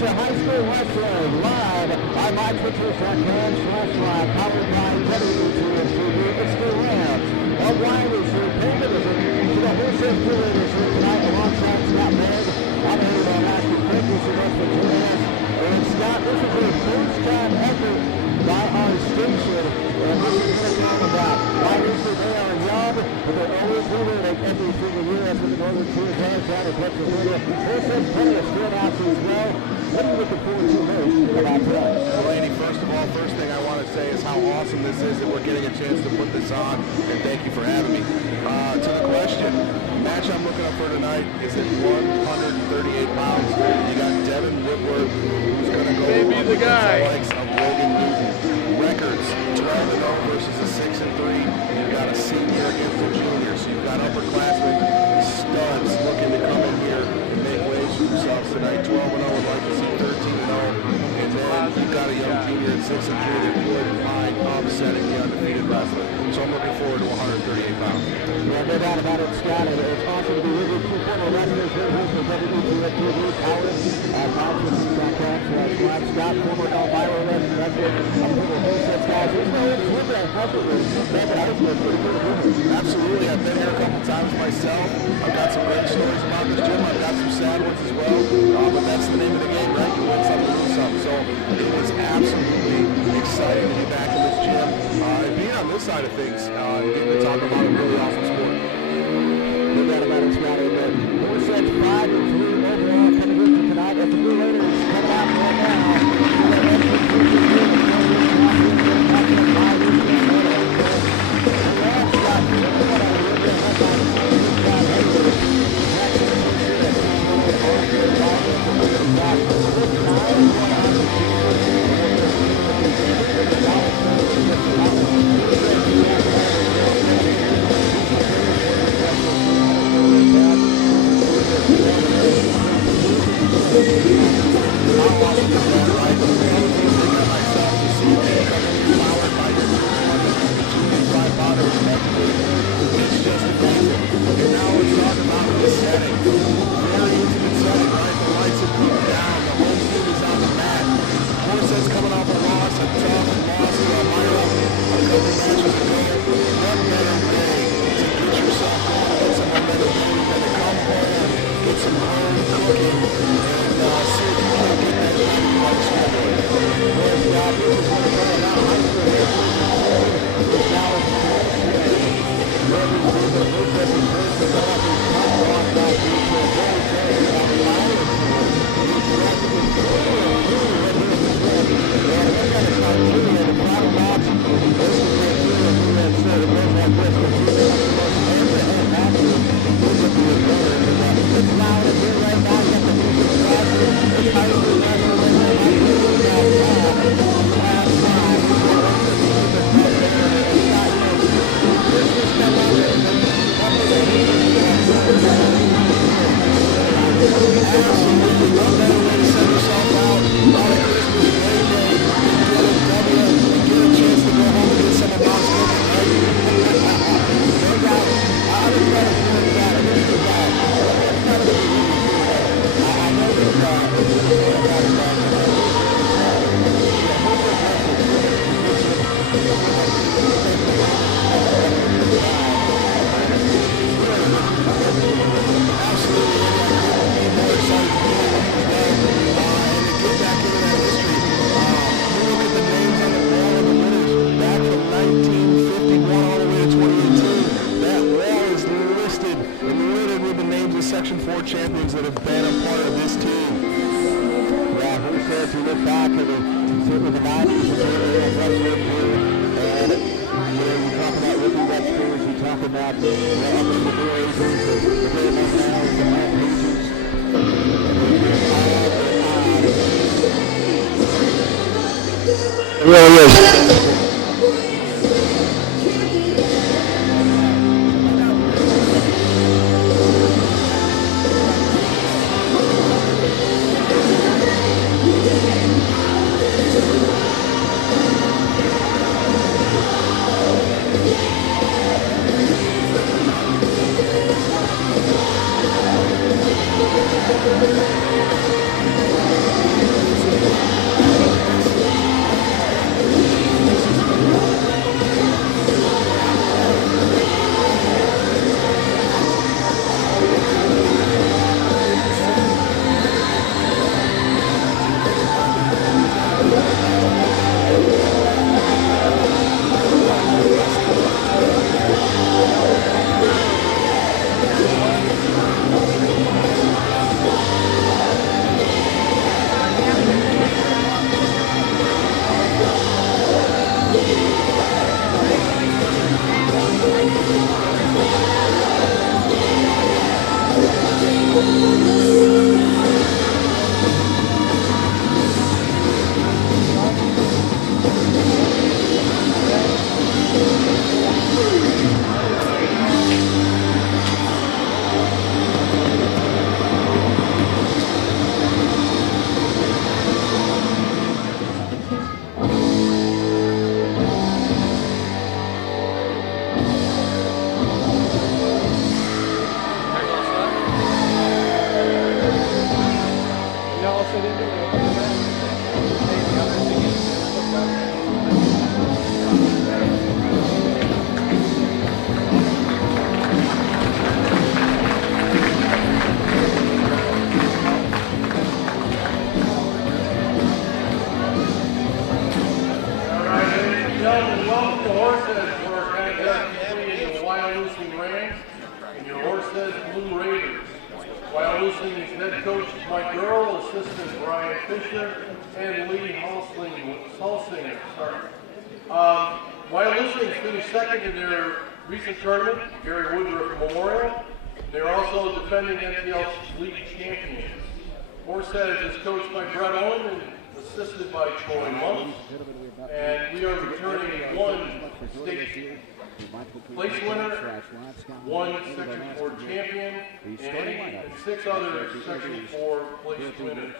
to high school wrestling live on MyTwitch.com/live, powered by WETM-TV. It's the Rams of Wyalusing paying a visit to the Horseheads Curators here tonight alongside Scott Berg. I'm here to ask you thank you so much for joining us. And Scott, this is a first-time effort by our station, and this is going to talk about Wyalusing. They are young, but they're always winning like every single year. That's what the Northern Tier has down in Pennsylvania. Horseheads plenty of standouts as well. What are you looking forward to most about tonight? Well, Andy, first of all, first thing I want to say is how awesome this is that we're getting a chance to put this on, and thank you for having me. To the question, the match I'm looking up for tonight is at 138 pounds. You got Devin Woodward, who's going to go up against the likes of Logan Newton. Records, 12-0 versus a 6-3. You've got a senior against a junior, so you've got upperclassmen, studs looking to come in here and make waves for themselves tonight. 12-0 would like to see 13-0. And then you've got a young junior at 6-3 that would mind upsetting the undefeated wrestler. So I'm looking forward to 138 pounds. Yeah, no doubt about it, Scott. It's awesome to be with you. Two former wrestlers here for WETM-TV, powered by MyTwitch.com/live. Scott, former Elvira wrestler. I'm from the Horseheads guys. There's no influence at Absolutely. I've been here a couple times myself. I've got some great stories about this gym. I've got some sad ones as well. But that's the name of the game, right? You win some, you lose some. So it was absolutely exciting to be back in this gym. And being on this side of things, getting to talk about a really awesome sport. No doubt about it, Scott. Horseheads 5-3 overall coming in tonight. At the Blue Raiders coming out right Section 4 champions that have been a part of this team. Yeah, Horseheads, you look back at certainly the 90s, and you talk about rookie wrestlers, you talk about up in the Blue Raiders, the Great Mountains, the Mad Pages. It really is. Gentlemen, welcome to Horseheads, where our contest between the Wyalusing Rams and your Horseheads Blue Raiders. Wyalusing's head coach is Mike Earl, assistant Brian Fisher, and Lee Halsinger. Wyalusing finished second in their recent tournament, Gary Woodruff Memorial. They're also defending NTL League champions. Horseheads is coached by Brett Owen and assisted by Troy Monk. And we are returning one state place winner, one Section 4 champion, and 6 other Section 4 place winners.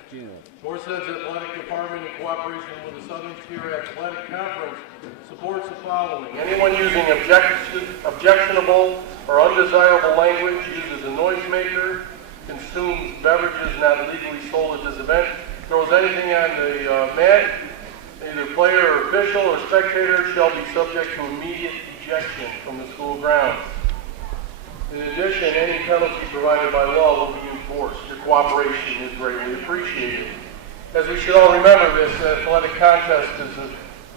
Horseheads Athletic Department, in cooperation with the Southern Tier Athletic Conference, supports the following. Anyone using objectionable or undesirable language, uses a noisemaker, consumes beverages not legally sold at this event, throws anything on the mat, either player or official or spectator, shall be subject to immediate ejection from the school grounds. In addition, any penalty provided by law will be enforced. Your cooperation is greatly appreciated. As we should all remember, this athletic contest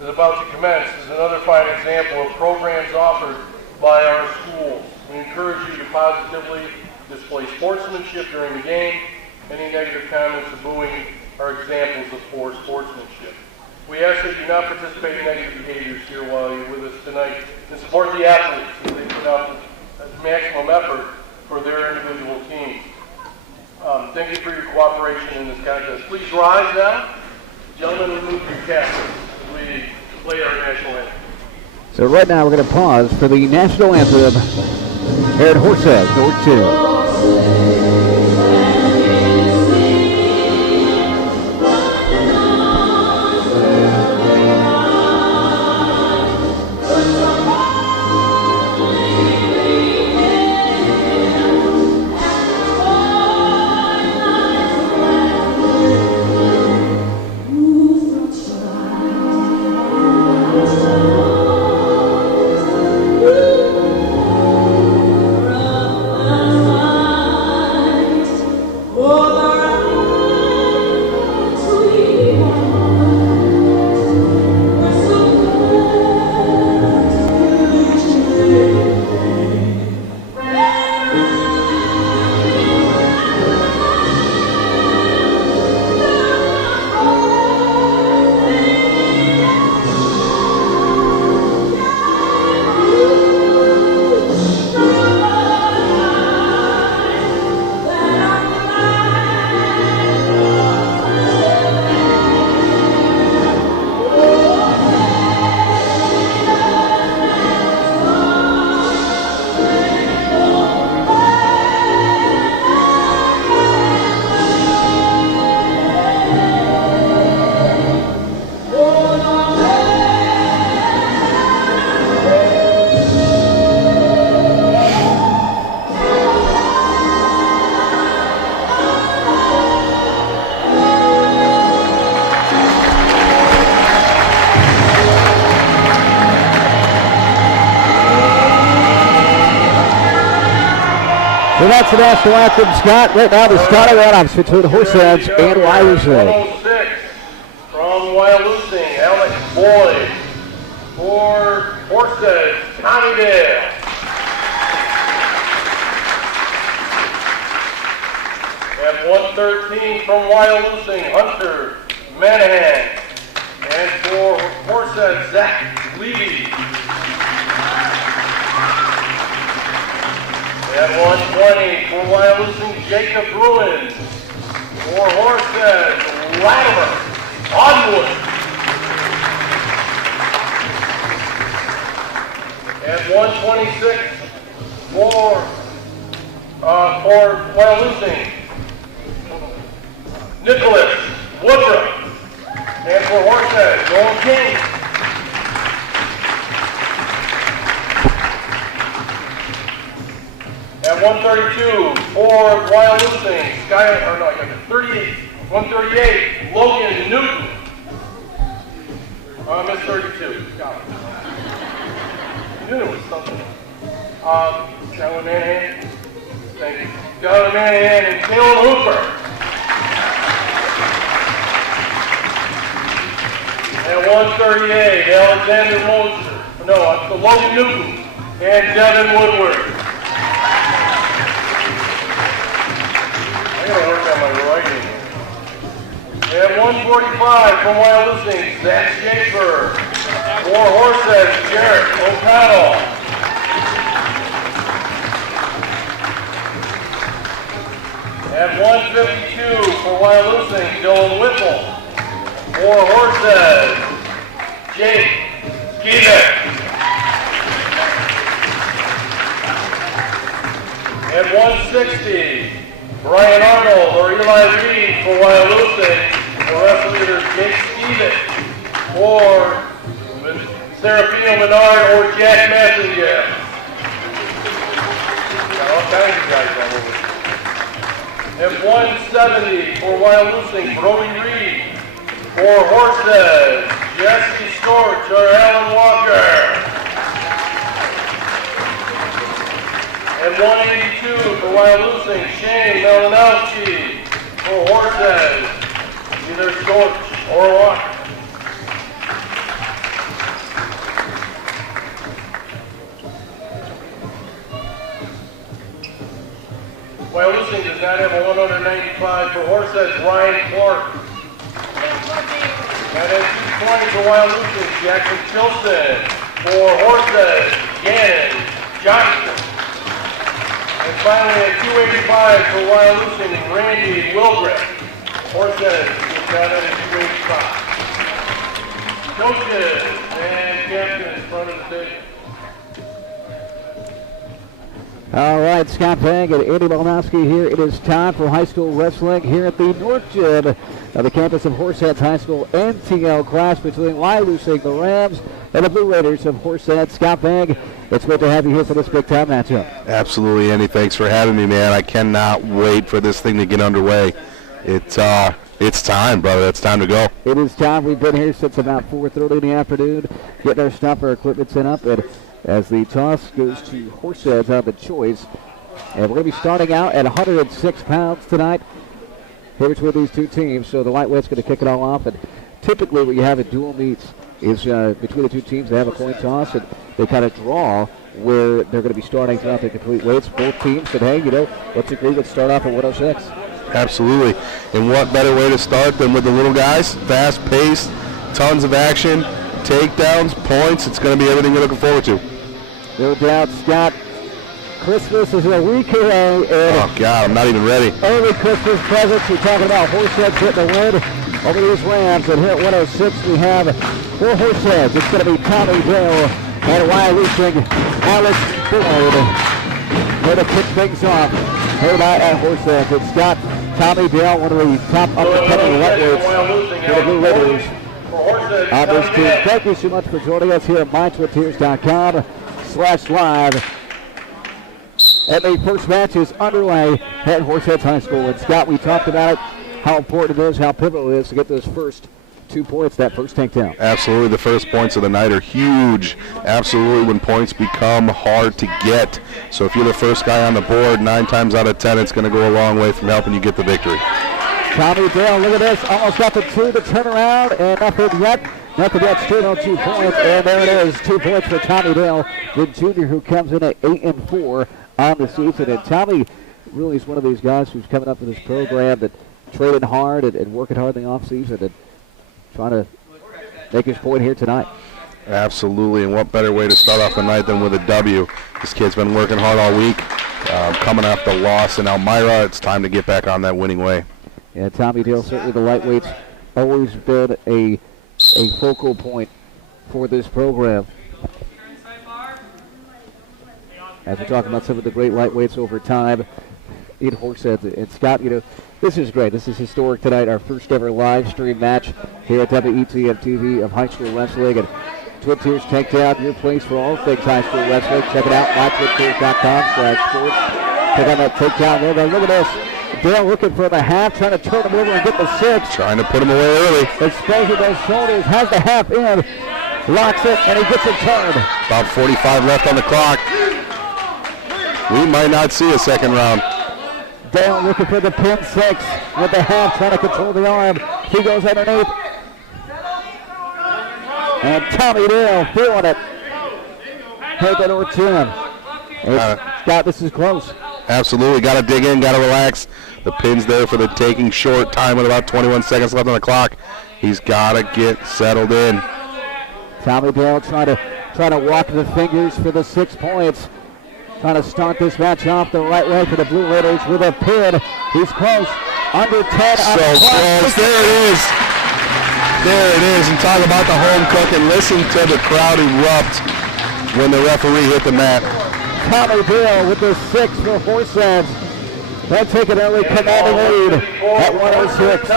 is about to commence. This is another fine example of programs offered by our schools. We encourage you to positively display sportsmanship during the game. Any negative comments or booing are examples of poor sportsmanship. We ask that you not participate in negative behaviors here while you're with us tonight, and support the athletes as they put out the maximum effort for their individual teams. Thank you for your cooperation in this contest. Please rise now. Gentlemen, remove your caps as we play our national anthem. So right now we're going to pause for the national anthem here at Horseheads, North 2. So that's the national anthem, Scott. Right now, the starting lineups between Horseheads and Wyalusing. 106 from Wyalusing, Alex Boyd. For Horseheads, Tommy Dale. At 113 from Wyalusing, Hunter Manahan. And for Horseheads, Zach Levy. At 120 for Wyalusing, Jacob Bruin. For Horseheads, Latimer Onwood. At 126 for Wyalusing, Nicholas Woodruff. And for Horseheads, Nolan King. At 132 for Wyalusing, 138, Logan Newton. I missed 32, Scott. You knew it was something. Skylar Manahan, thank you. Skylar Manahan and Caleb Hooper. At 138, Alexander Moser. No, it's the Logan Newton and Devin Woodward. I gotta work on my writing. At 145 from Wyalusing, Zach Schaefer. For Horseheads, Jarrett O'Connell. At 152 for Wyalusing, Dylan Whipple. For Horseheads, Jake Skeeter. At 160, Brian Arnold or Eli Reed for Wyalusing. The rest leaders, Jake Skeeter. For Serafino Menard or Jack Messenger. Got all kinds of guys all over. At 170 for Wyalusing, Brody Reed. For Horseheads, Jesse Storch or Alan Walker. At 182 for Wyalusing, Shane Malinowski. For Horseheads, either Storch or Walker. Wyalusing does not have a 195 for Horseheads, Ryan Clark. And at 220 for Wyalusing, Jackson Chilson. For Horseheads, Gannon Johnston. And finally at 285 for Wyalusing, Randy Wilgreth. Horseheads is down at 285. Coaches and captain in front of the station. All right, Scott Pegg and Andy Malinowski here. It is time for high school wrestling here at the North Gym of the campus of Horseheads High School NTL clash between Wyalusing, the Rams, and the Blue Raiders of Horseheads. Scott Pegg, it's great to have you here for this big-time matchup. Absolutely, Andy. Thanks for having me, man. I cannot wait for this thing to get underway. It's time, brother. It's time to go. It is time. We've been here since about 4:30 in the afternoon, getting our stuff, our equipment set up, and as the toss goes to Horseheads on the choice. And we're going to be starting out at 106 pounds tonight here between these two teams. So the lightweight's going to kick it all off. And typically when you have a dual meets is between the two teams, they have a coin toss and they kind of draw where they're going to be starting throughout the complete weights. Both teams said, hey, let's agree, let's start off at 106. Absolutely. And what better way to start than with the little guys? Fast-paced, tons of action, takedowns, points. It's going to be everything you're looking forward to. No doubt, Scott. Christmas is a week away. Oh, God, I'm not even ready. Early Christmas presents. We're talking about Horseheads hitting the win over these Rams. And here at 106, we have four Horseheads. It's going to be Tommy Dale and Wyalusing, Alex Ford. Here to kick things off. Here tonight at Horseheads. It's Scott, Tommy Dale, one of the top up-and-coming lightweights for the Blue Raiders on this team. Thank you so much for joining us here at mytwintears.com/live. And the first match is underway at Horseheads High School. And Scott, we talked about it, how important it is, how pivotal it is to get those first 2 points, that first takedown. Absolutely. The first points of the night are huge. Absolutely, when points become hard to get. So if you're the first guy on the board, 9 times out of 10, it's going to go a long way from helping you get the victory. Tommy Dale, look at this, almost got the 2 to turn around, and nothing yet. Nothing yet, still on 2 points, and there it is, 2 points for Tommy Dale, the junior who comes in at 8-4 on the season. And Tommy really is one of these guys who's coming up with this program that training hard and working hard in the offseason and trying to make his point here tonight. Absolutely, and what better way to start off the night than with a W. This kid's been working hard all week, coming off the loss in Elmira. It's time to get back on that winning way. Yeah, Tommy Dale, certainly the lightweights always been a focal point for this program. As we talk about some of the great lightweights over time in Horseheads. And Scott, this is great. This is historic tonight, our first ever live stream match here at WETM-TV of high school wrestling. And Twin Tiers Takedown, your place for all things high school wrestling. Check it out, mytwintiers.com/sports. Check out that takedown logo. Look at this. Dale looking for the half, trying to turn him over and get the 6. Trying to put him away early. Exposing those shoulders, has the half in, locks it, and he gets it turned. About 45 left on the clock. We might not see a second round. Dale looking for the pin 6 with the half, trying to control the arm. He goes underneath. And Tommy Dale feeling it. Head the door chin. Scott, this is close. Absolutely. Got to dig in, got to relax. The pin's there for the taking. Short time with about 21 seconds left on the clock. He's got to get settled in. Tommy Dale trying to walk the fingers for the 6 points. Trying to start this match off the right way for the Blue Raiders with a pin. He's close. Under 10. So close. There it is. There it is. And talk about the home cook, and listen to the crowd erupt when the referee hit the mat. Tommy Dale with the 6 for Horseheads. They'll take an early commanding lead at 106.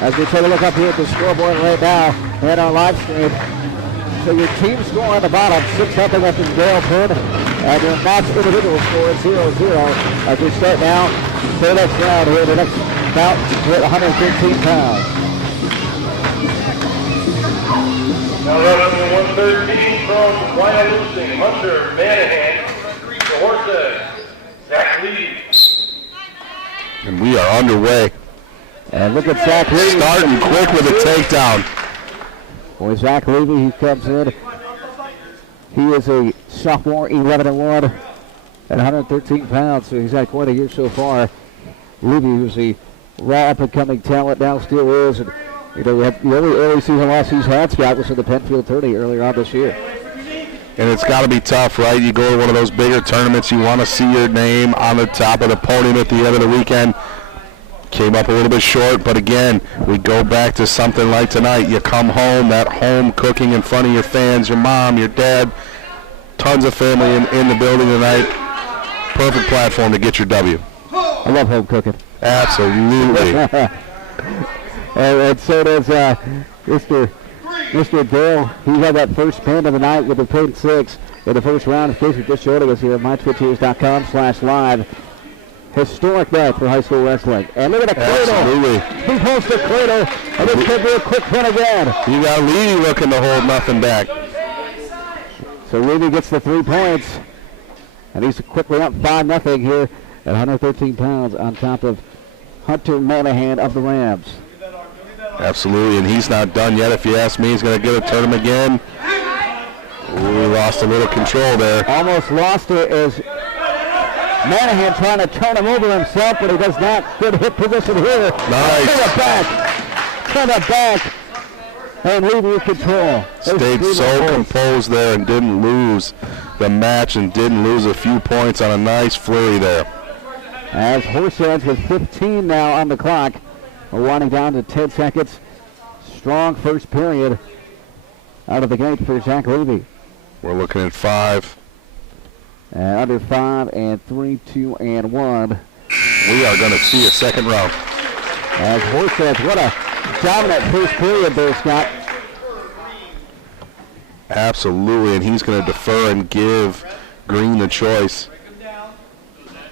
As we take a look up here at the scoreboard right now and our live stream. So your team score on the bottom, 6-0 after the Dale pin, and your match individual score is 0-0. As we start now for the next round here, the next bout with 115 pounds. Now representing 113 from Wyalusing, Hunter Manahan, for Horseheads, Zach Lee. And we are underway. And look at Zach Levy. Starting quick with a takedown. Boy, Zach Levy, he comes in. He is a sophomore, 11-1 at 113 pounds, so he's had quite a year so far. Levy, who's a raw up-and-coming talent, now still is. And, the only early season loss he's had, Scott, was in the Penfield 30 earlier on this year. And it's got to be tough, right? You go to one of those bigger tournaments, you want to see your name on the top of the podium at the end of the weekend. Came up a little bit short, but again, we go back to something like tonight. You come home, that home cooking in front of your fans, your mom, your dad, tons of family in the building tonight. Perfect platform to get your W. I love home cooking. Absolutely. and so does Mr. Dale. He had that first pin of the night with the pin 6 in the first round. In case you're just joining us here at mytwitcheers.com/live. Historic night for high school wrestling. And look at the cradle. Absolutely. He holds the cradle, and this could be a quick pin again. You got Levy looking to hold nothing back. So Levy gets the 3 points, and he's quickly up 5-0 here at 113 pounds on top of Hunter Manahan of the Rams. Absolutely, and he's not done yet. If you ask me, he's going to get a turn him again. Ooh, we lost a little control there. Almost lost it as Manahan trying to turn him over himself, but he does not. Good hip position here. Nice. Turn it back. And Levy in control. Stayed so composed there and didn't lose the match and didn't lose a few points on a nice flurry there. As Horseheads with 15 now on the clock. We're winding down to 10 seconds. Strong first period out of the gate for Zach Levy. We're looking at 5. Under 5 and 3, 2, and 1. We are going to see a second round. As Horseheads, what a dominant first period there, Scott. Absolutely, and he's going to defer and give Green the choice.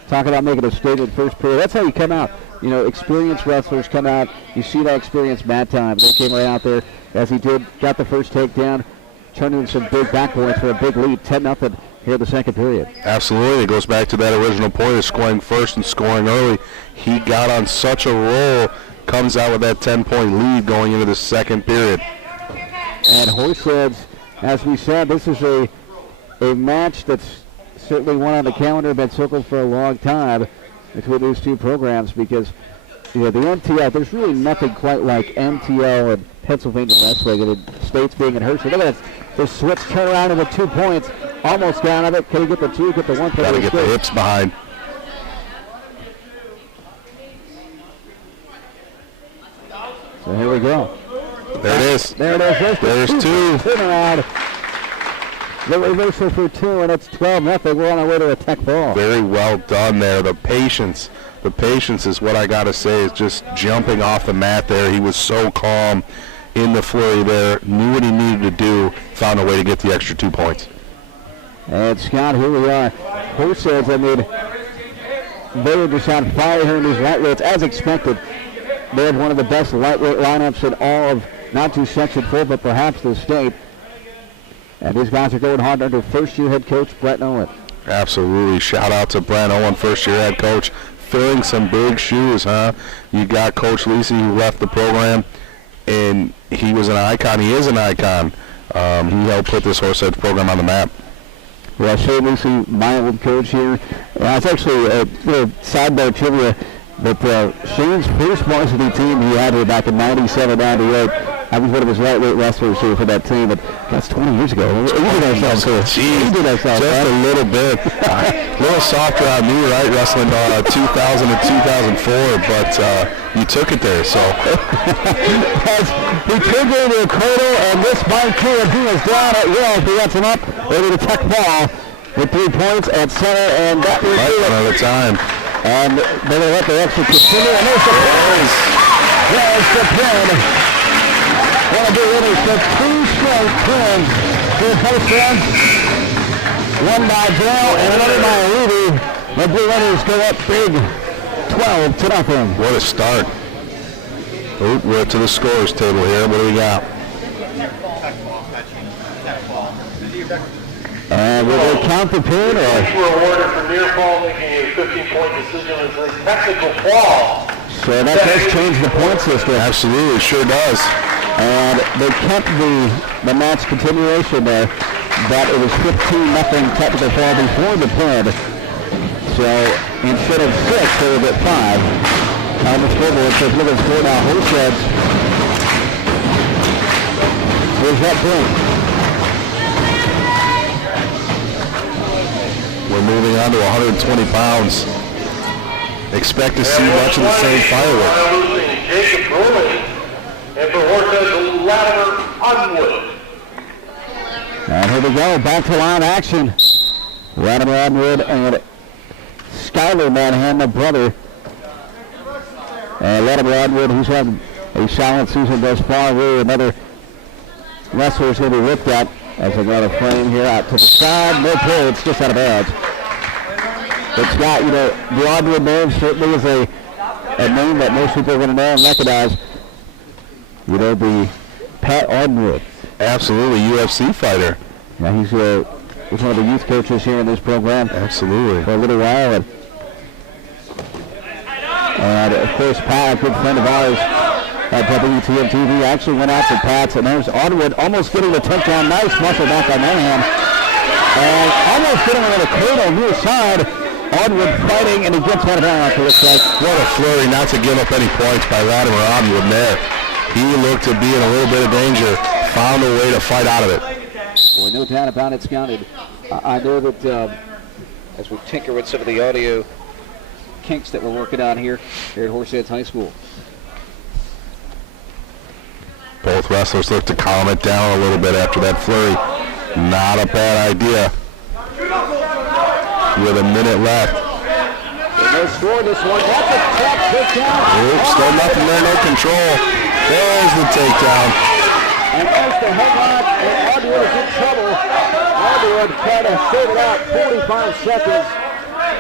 Talk about making a statement first period. That's how you come out. Experienced wrestlers come out. You see that experienced Matt Time. They came right out there as he did, got the first takedown, turned into some big back points for a big lead, 10-0 here in the second period. Absolutely. It goes back to that original point of scoring first and scoring early. He got on such a roll, comes out with that 10-point lead going into the second period. And Horseheads, as we said, this is a match that's certainly one on the calendar, been circled for a long time between these two programs because the MTL, there's really nothing quite like MTL and Pennsylvania wrestling, and the states being in Hershey. Look at this switch turn around into 2 points. almost down of it. Can he get the 2, get the 1? Got to get the hips behind. So here we go. There it is. There it is. There's 2. Turnaround. The reversal for 2, and it's 12-0. We're on our way to a tech ball. Very well done there. The patience is what I got to say, is just jumping off the mat there. He was so calm in the flurry there, knew what he needed to do, found a way to get the extra 2 points. And Scott, here we are. Horseheads, I mean, they were just on fire here in these lightweights, as expected. They have one of the best lightweight lineups in all of, not just Section 4, but perhaps the state. And these guys are going hard under first-year head coach Brett Owen. Absolutely. Shout out to Brett Owen, first-year head coach, filling some big shoes, huh? You got Coach Lisi, who left the program, and he was an icon. He is an icon. He helped put this Horseheads program on the map. Yeah, Shane Lisi, my old coach here. It's actually a little sidebar trivia, but Shane's first varsity team he had here back in 97, 98. I was one of his lightweight wrestlers here for that team, but that's 20 years ago. We did ourselves here. Jeez, just a little bit. A little softer on me, right, wrestling 2000 and 2004, but you took it there, so. He turned into a cradle, and this bike here, he was down at will. He gets him up over the tech ball with 3 points at center, and that was it. Another time. And they're going to let the extra continue, and there's the pin. There's the pin. Want to be ready for 2 straight pins for Horseheads. One by Dale and another by Ruby. The Blue Raiders go up big, 12-0. What a start. Oh, we're to the scores table here. What do we got? Will they count the pin? Points were awarded for near fall, making a 15-point decision as a technical fall. So that does change the point system. Absolutely, sure does. And they kept the match continuation there, but it was 15-0 technical fall before the pin. So instead of 6, they were at 5. On the scoreboard, so look at the score now. Horseheads. Here's that pin. We're moving on to 120 pounds. Expect to see much of the same fireworks. Wyalusing, and for Horseheads, Latimer Unwood. And here we go, back to live action. Latimer Unwood and Skyler Manahan, the brother. And Latimer Unwood, who's had a solid season thus far. Really another wrestler is going to be looked at as I got a frame here out to the side. No play, it's just out of bounds. But Scott, you know, the Unwood name certainly is a name that most people are going to know and recognize. You know, the Pat Unwood. Absolutely, UFC fighter. Yeah, he's one of the youth coaches here in this program. Absolutely. For a little while. And of course, Pat, a good friend of ours at WETM-TV, actually went after Pat's, and there's Unwood almost getting the takedown. Nice muscle back on Manahan. And almost getting him in a cradle near side. Unwood fighting, and he gets out of bounds, it looks like. What a flurry not to give up any points by Latimer Unwood there. He looked to be in a little bit of danger, found a way to fight out of it. Well, no doubt about it, Scott. I know that as we tinker with some of the audio kinks that we're working on here at Horseheads High School. Both wrestlers look to calm it down a little bit after that flurry. Not a bad idea. With a minute left. They score this one. That's a tough takedown. Oops, still nothing there, no control. There's the takedown. And there's the headlock, and Underwood is in trouble. Underwood trying to save it out, 45 seconds.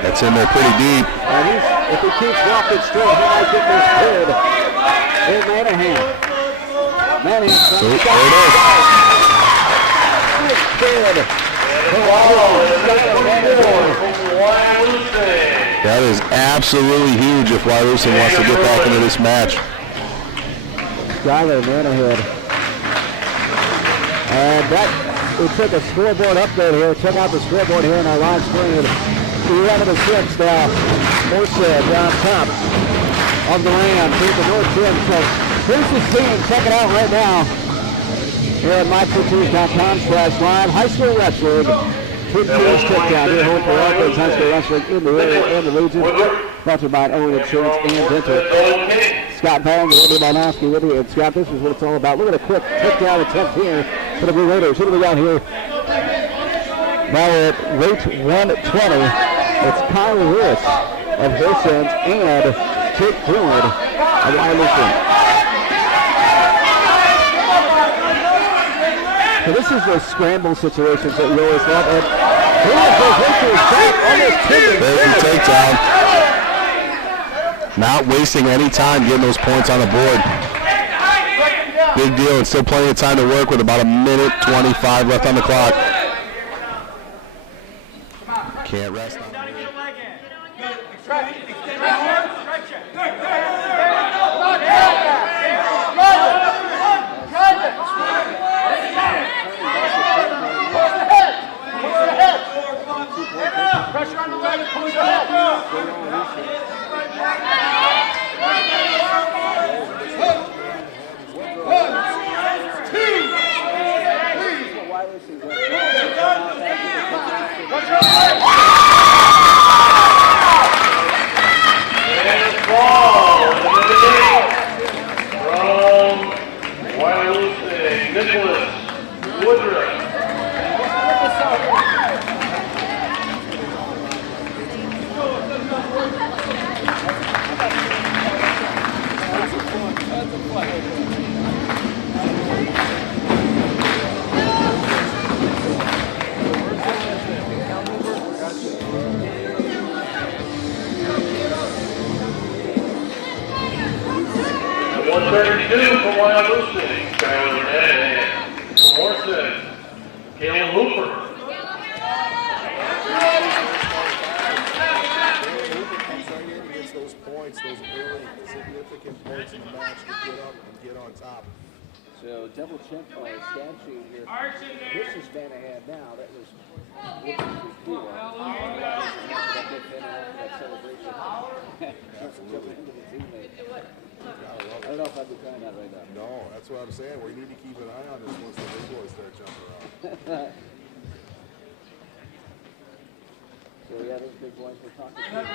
That's in there pretty deep. And if he keeps walking straight, he might get this kid in Manahan. Manahan. There it is. Good kid. That is absolutely huge if Wyalusing wants to get back into this match. Skyler Manahan. And we took a scoreboard update here. Check out the scoreboard here on our live screen. 11-6 now. Horseheads on top of the land. Here's the north end. So here's the scene. Check it out right now. Here at MyPictures.com/live. High school wrestling. Kid Pierce takedown here, home for Elkins High School Wrestling in the area and the region. Brought to you by Owen Insurance and Dental. Scott Bang, Andy Malnowski with you. And Scott, this is what it's all about. Look at a quick takedown attempt here for the Blue Raiders. Who do we got here? Now at weight 120, it's Kyle Lewis of Horseheads and Jake Ford of Wyalusing. So this is those scramble situations that we always love. And Ford goes into his back, almost pivoting. There's the takedown. Not wasting any time getting those points on the board. Big deal. It's still plenty of time to work with about a minute 25 left on the clock. Can't rest on it. Pressure on the leg, push ahead. From Wyalusing, Skyler Ned, from Horseheads, Kalen Hooper. Gets those points, those really significant points in the match to get up and get on top. So double check our stat sheet here. This is fan ahead now. That was looking pretty cool. That celebration. Jumping into the teammate. I don't know if I'd be trying that right now. No, that's what I'm saying. We need to keep an eye on this once the big boys start jumping around. So yeah, those big boys we're talking about.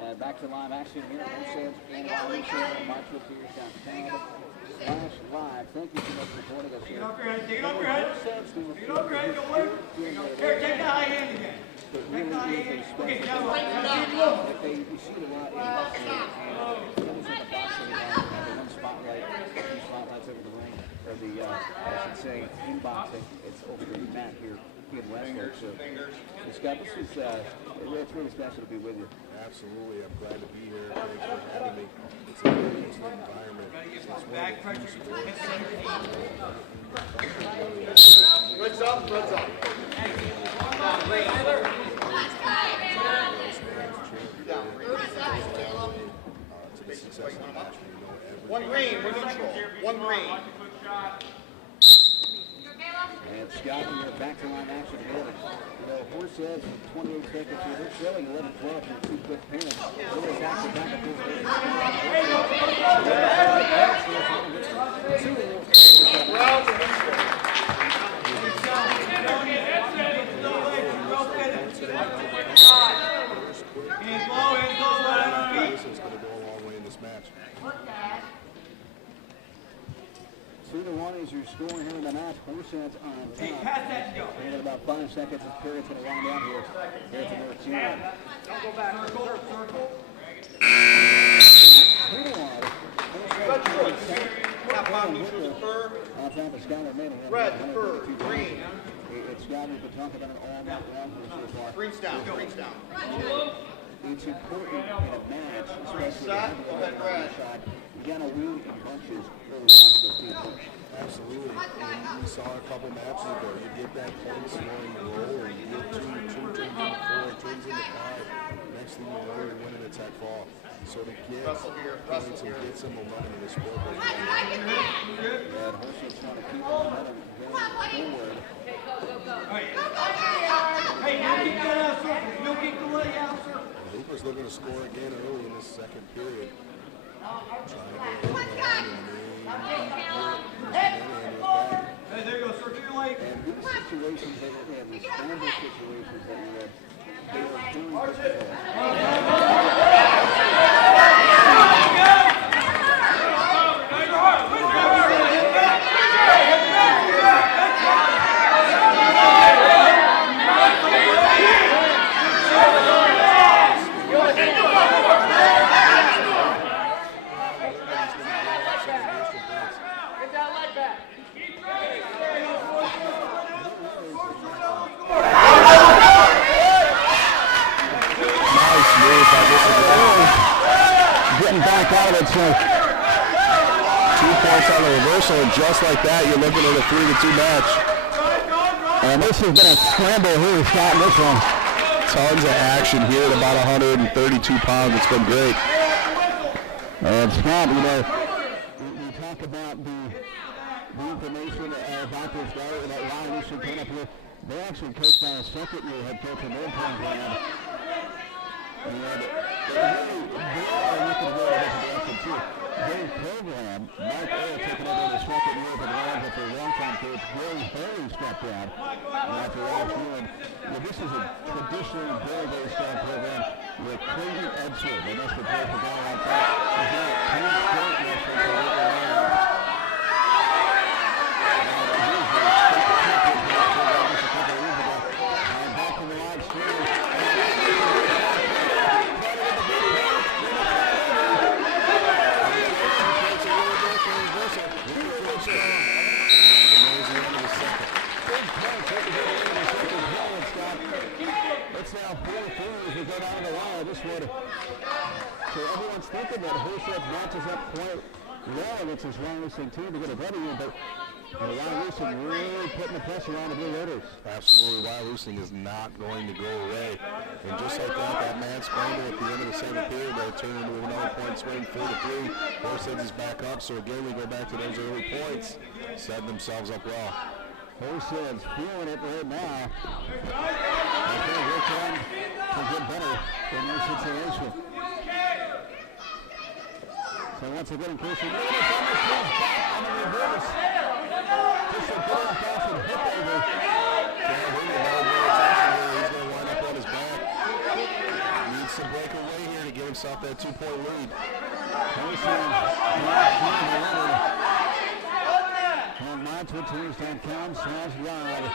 And back to live action here at Horseheads and Wyalusing. March with you downtown. Flash Live. Thank you so much for joining us here. Take it off your head. Take it off your head. Take it off your head. Don't worry. Here, take the high hand again. Take the high hand. Okay, down. You see it a lot in boxing. And others in the boxing have the one spotlight, two spotlights over the ring, or the, I should say, in boxing, it's over the mat here in wrestling. So, Scott, this is, it's really special to be with you. Absolutely. I'm glad to be here. Thanks for having me. It's a very interesting environment. It's one of the few sports. What's up? What's up? One green, we're neutral. One green. And Scott, we're back to line action here. You know, Horseheads in 28 seconds here. They're trailing 11-12 from two quick payments. Really back and forth. This is going to go a long way in this match. 2-1 is your score here in the match. Horseheads on top. And in about 5 seconds, this period's going to wind down here. Here at the North Zone. Don't go back. Circle. 2-1. On top of Skyler Manning. Red, fur, green. It's Skyler been talking about an all-night round here so far. Green's down. Green's down. It's important in a match, especially Shot, go ahead, red. shot. You got to win in bunches early on to go steal points. Absolutely. And we saw a couple matches ago. You get that point scoring roll, and you get two turns into 4, turns into 5. Next thing you know, you're winning a tech fall. So to get points and get some momentum in the sport. Yeah, Horseheads trying to keep the momentum going forward. Hey, no kick the way out. to score again early in this second period. Hey, there you go, sir. Do your leg. And these situations that we have, these scramble situations that we have, they are doing this. Getting back out, it's 2 points on the reversal, and just like that, you're looking at a 3-2 match. And this has been a scramble here, Scott, in this one. Tons of action here at about 132 pounds. It's been great. And Scott, you know, we talk about the information about this guy that Wyalusing came up with. They actually coached by a second-year head coach in their program. And they are looking to go their program, Mike Earl taking over the second year of the Lions with their longtime coach, Gary Harry stepped down after last year. And this is a traditionally very, very strong program with Clayton Edson. They must have played for a guy like that. He's now 10 straight wrestlers for the Lions. And back in the live stream. It's now 4-4 as we go down the line. This one. So everyone's thinking that Horseheads matches up quite well against this Wyalusing team to get a W, but Wyalusing really putting the pressure on the Blue Raiders. Absolutely, Wyalusing is not going to go away. And just like that man scramble at the end of the second period, they turn into an 9-point swing, 4-3. Horseheads is back up, so again we go back to those early points, set themselves up well. Horseheads feeling it right now. They're going to work on to get better in this situation. So once again, in case you notice, on this team's back on the reverse. Just a good old-fashioned hip over. He's going to wind up on his back. Needs to break away here to get himself that 2-point lead. On MyTwinTeams.com/live.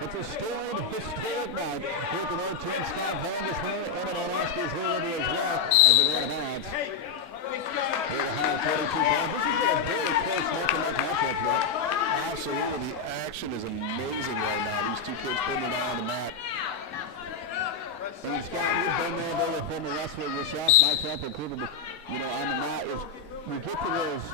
It's a storied, historic night. Here at the North Team, Scott Holmes is here. Evan Olaski's here with you as well as we go to bounds. Here at 142 pounds. This has been a very close neck-and-neck matchup, Brett. Absolutely. The action is amazing right now. These two kids putting it on the mat. And Scott, you've been there, though, with former wrestler yourself, myself included, you know, on the mat. Is we get to those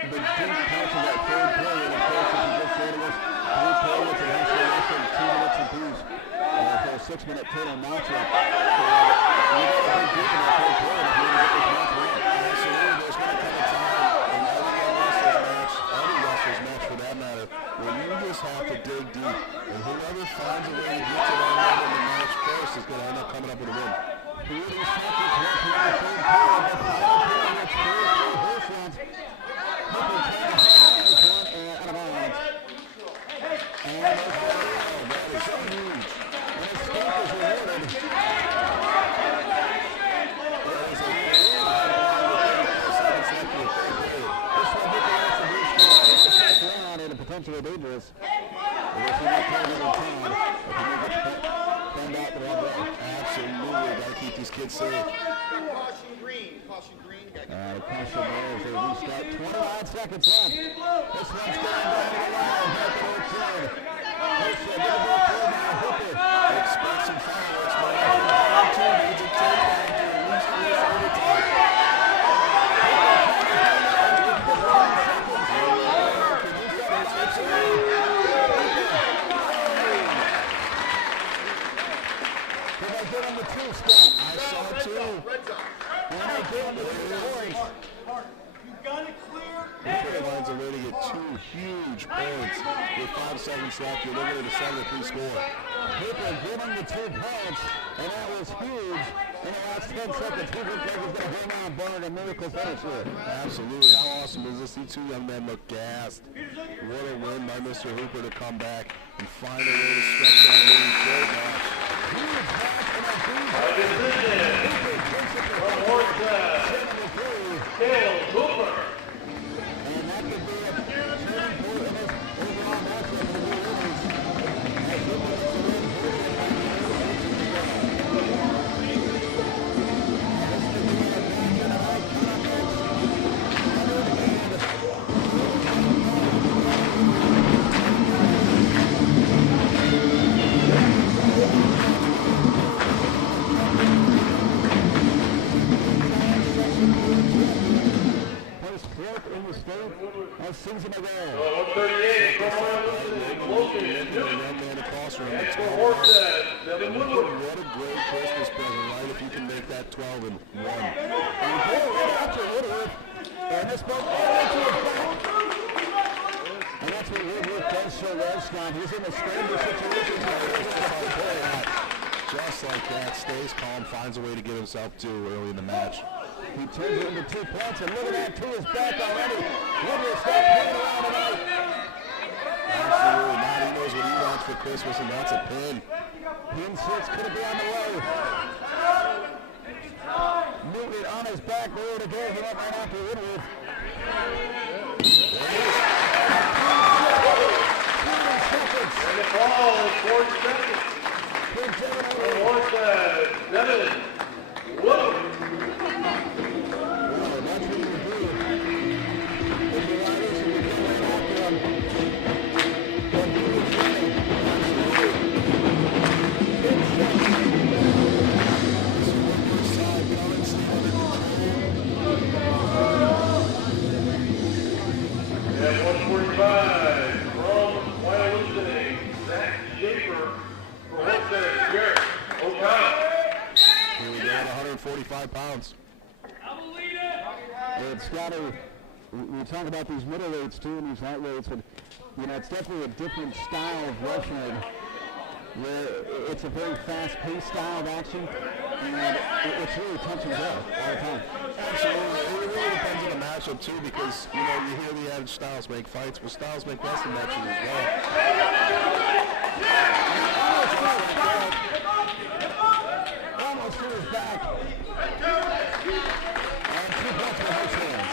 the deep parts of that third period, of course, as you just said, it was 3 periods and actually wrestling 2 minutes apiece for a 6-minute total matchup. So you got to dig deep in that third period if you want to get this match right. Absolutely. There's going to come a time in any wrestler's match for that matter, where you just have to dig deep. And whoever finds a way to get to that level in the match first is going to end up coming up with a win. 3 seconds left in the third period. The final period, it's 3-3 Horseheads. Hooper trying to hold this one and out of bounds. And that is so huge. An escape is rewarded. That is a this one hit the last of these guys. The first round and potentially dangerous. We'll see that time every time if he may get turned out the wrong way. Absolutely. Got to keep these kids safe. Caution green. Caution green. The caution there as they restart. 29 seconds left. This one's going down to the line. Back to the third. Horsehead going to go through now. Hooper. Expect some fireworks. But 2 needs a takedown to at least finish overtime. Did I get on the 2, Scott? I saw it too. Red zone. And I get on the 3 points. You got it clear. Hooper lines a way to get 2 huge points with 5 seconds left. You're looking at a 7-3 score. Hooper getting the 2 points, and that was huge. In the last 10 seconds, Hooper is going to hang on, barring a miracle finish here. Absolutely. How awesome is this? These 2 young men look gassed. What a win by Mr. Hooper to come back and find a way to stretch that lead so much. Huge match and a huge By decision, from Horseheads, Caleb Hooper. and that could be a turning point in this overall matchup for the winners. As Hooper gets the win, in the state of season ago. 138 from Wyalusing, Logan and Newton. And for Horseheads, Devin Woodward. What a great Christmas present, right? If you can make that 12 and 1. And right after Woodward, and this ball all into his back. And that's what Woodward does so well, Scott. He's in a scramble situation. Just like that, stays calm, finds a way to get himself to early in the match. He turns it into 2 points, and look at that, to his back already. Woodward stopped playing around tonight. Absolutely, now he knows what he wants for Christmas, and that's a pin. Pin 6 could be on the way. Newton on his back, nowhere to go. He went right after Woodward. And the ball is 40 seconds. For Horseheads, Devin Woodward. At 145 from Wyalusing, Zach Schaefer for Horseheads, Garrett O'Connell. Here we go at 145 pounds. And Scotty, we talk about these middleweights too and these lightweights, but you know, it's definitely a different style of wrestling where it's a very fast-paced style of action, and it's really touch and go all the time. Absolutely. It really depends on the matchup too, because you know you hear the adage styles make fights, but styles make wrestling matches as well. Almost to his back. And 2 points for Horseheads.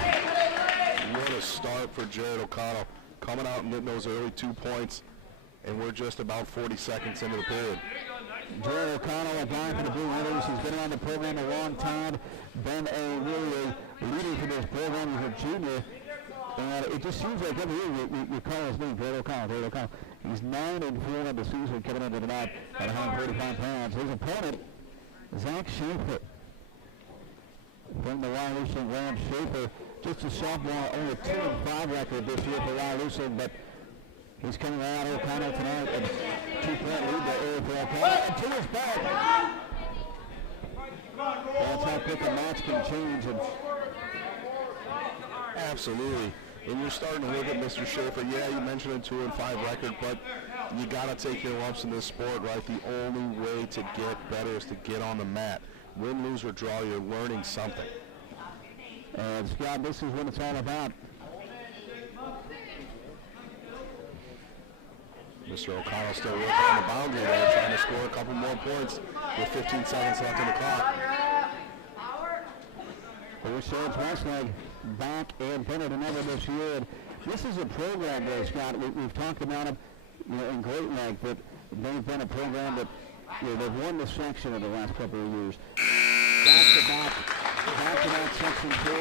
What a start for Jared O'Connell, coming out and getting those early 2 points, and we're just about 40 seconds into the period. Jared O'Connell, a guy for the Blue Raiders. He's been on the program a long time, been really a leader for this program. He's a junior, and it just seems like every year we call his name, Jared O'Connell. He's 9-4 on the season, coming into the night at 135 pounds. His opponent, Zach Schaefer, from the Wyalusing Rams. Schaefer, just a sophomore, only a 2-5 record this year for Wyalusing, but he's coming out O'Connell tonight, and 2-point lead there for O'Connell, and to his back. That's how quick a match can change. And Absolutely. And you're starting to look at Mr. Schaefer. Yeah, you mentioned a 2-5 record, but you got to take your lumps in this sport, right? The only way to get better is to get on the mat. Win, lose, or draw, you're learning something. And Scott, this is what it's all about. Mr. O'Connell still working on the boundary there, trying to score a couple more points with 15 seconds left in the clock. Horseheads Wrestling back and better than ever this year. This is a program there, Scott. We've talked about it, in great length, but they've been a program that they've won the section in the last couple of years. Back-to-back section 4,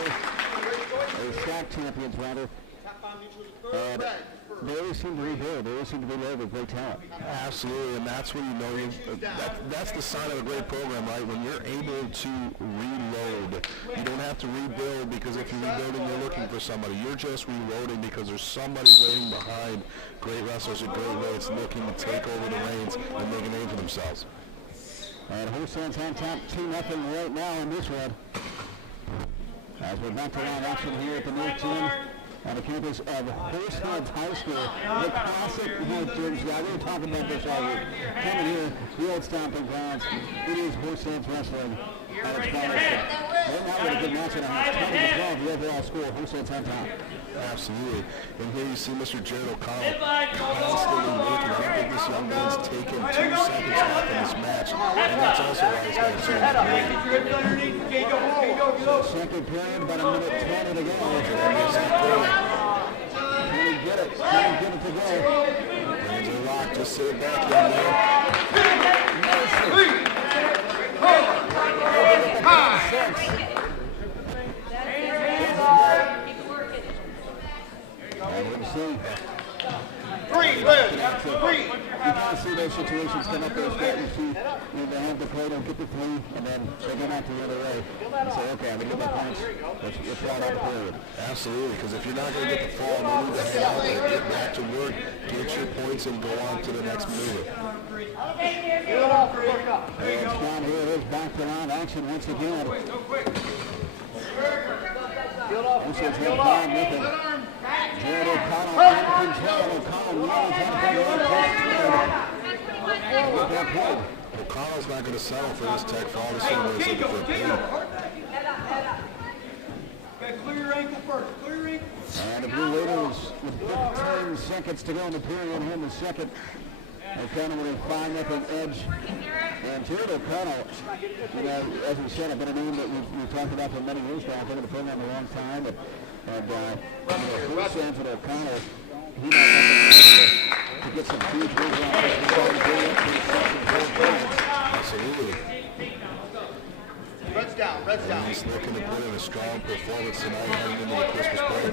or SAC champions rather. And they always seem to rebuild. They always seem to be there with great talent. Absolutely, and that's when you know that's the sign of a great program, right? When you're able to reload. You don't have to rebuild because if you're rebuilding, you're looking for somebody. You're just reloading because there's somebody waiting behind great wrestlers at great weights looking to take over the reins and make a name for themselves. And Horseheads on top 2-0 right now in this one. As we're back to live action here at the North Gym. On the campus of Horseheads High School. The classic home gyms. We were talking about this all week. Coming here, the old stomping grounds. It is Horseheads Wrestling at its finest. Right now, we're a good match in a house. 20-12, the overall score. Horseheads on top. Absolutely. And here you see Mr. Jared O'Connell constantly working. I don't think this young man's taken 2 seconds off in this match. And that's also why he's going to turn. Second period, about a minute 20 to go. Can he get it? Can he get it to go? Hands are locked. Just sit back, young man. Three, Liz. Three. You kind of see those situations come up there, Scott. You see they have the play, don't get the 3, and then they go back to the other way and say, okay, I'm going to get my points. Let's ride out the period. Absolutely, because if you're not going to get the fall, no need to head out there. Get back to work, get your points, and go on to the next maneuver. And Scott, here it is, back to line action once again. This is his time with it. Jared O'Connell in control. O'Connell knows how to play that point. O'Connell's not going to settle for this tech fall. This one was like a good play. Clear your ankle first. Clear your ankle. And the Blue Raiders with 15 seconds to go in the period. Him the second. O'Connell with a 5-0 edge. And Jared O'Connell, you know, as we said, I've been a name that we've talked about for many years now. I've been in the program a long time. And first Angelo O'Connell, he might have to get some huge moves on this. Absolutely. Red's down, red's down. He's looking to put in a strong performance tonight heading into the Christmas break.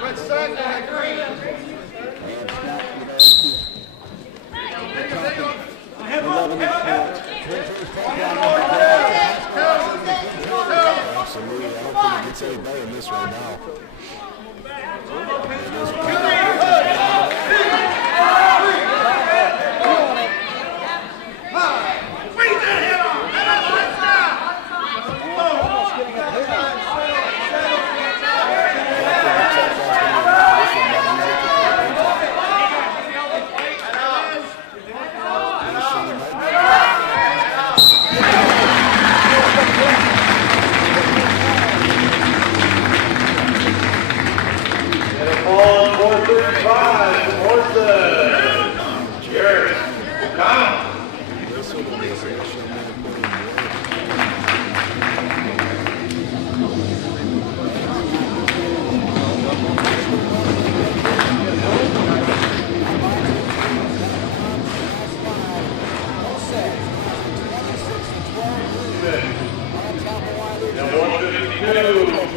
Red side, green. And Scott, you know, Absolutely. I don't think it gets any better than this right now.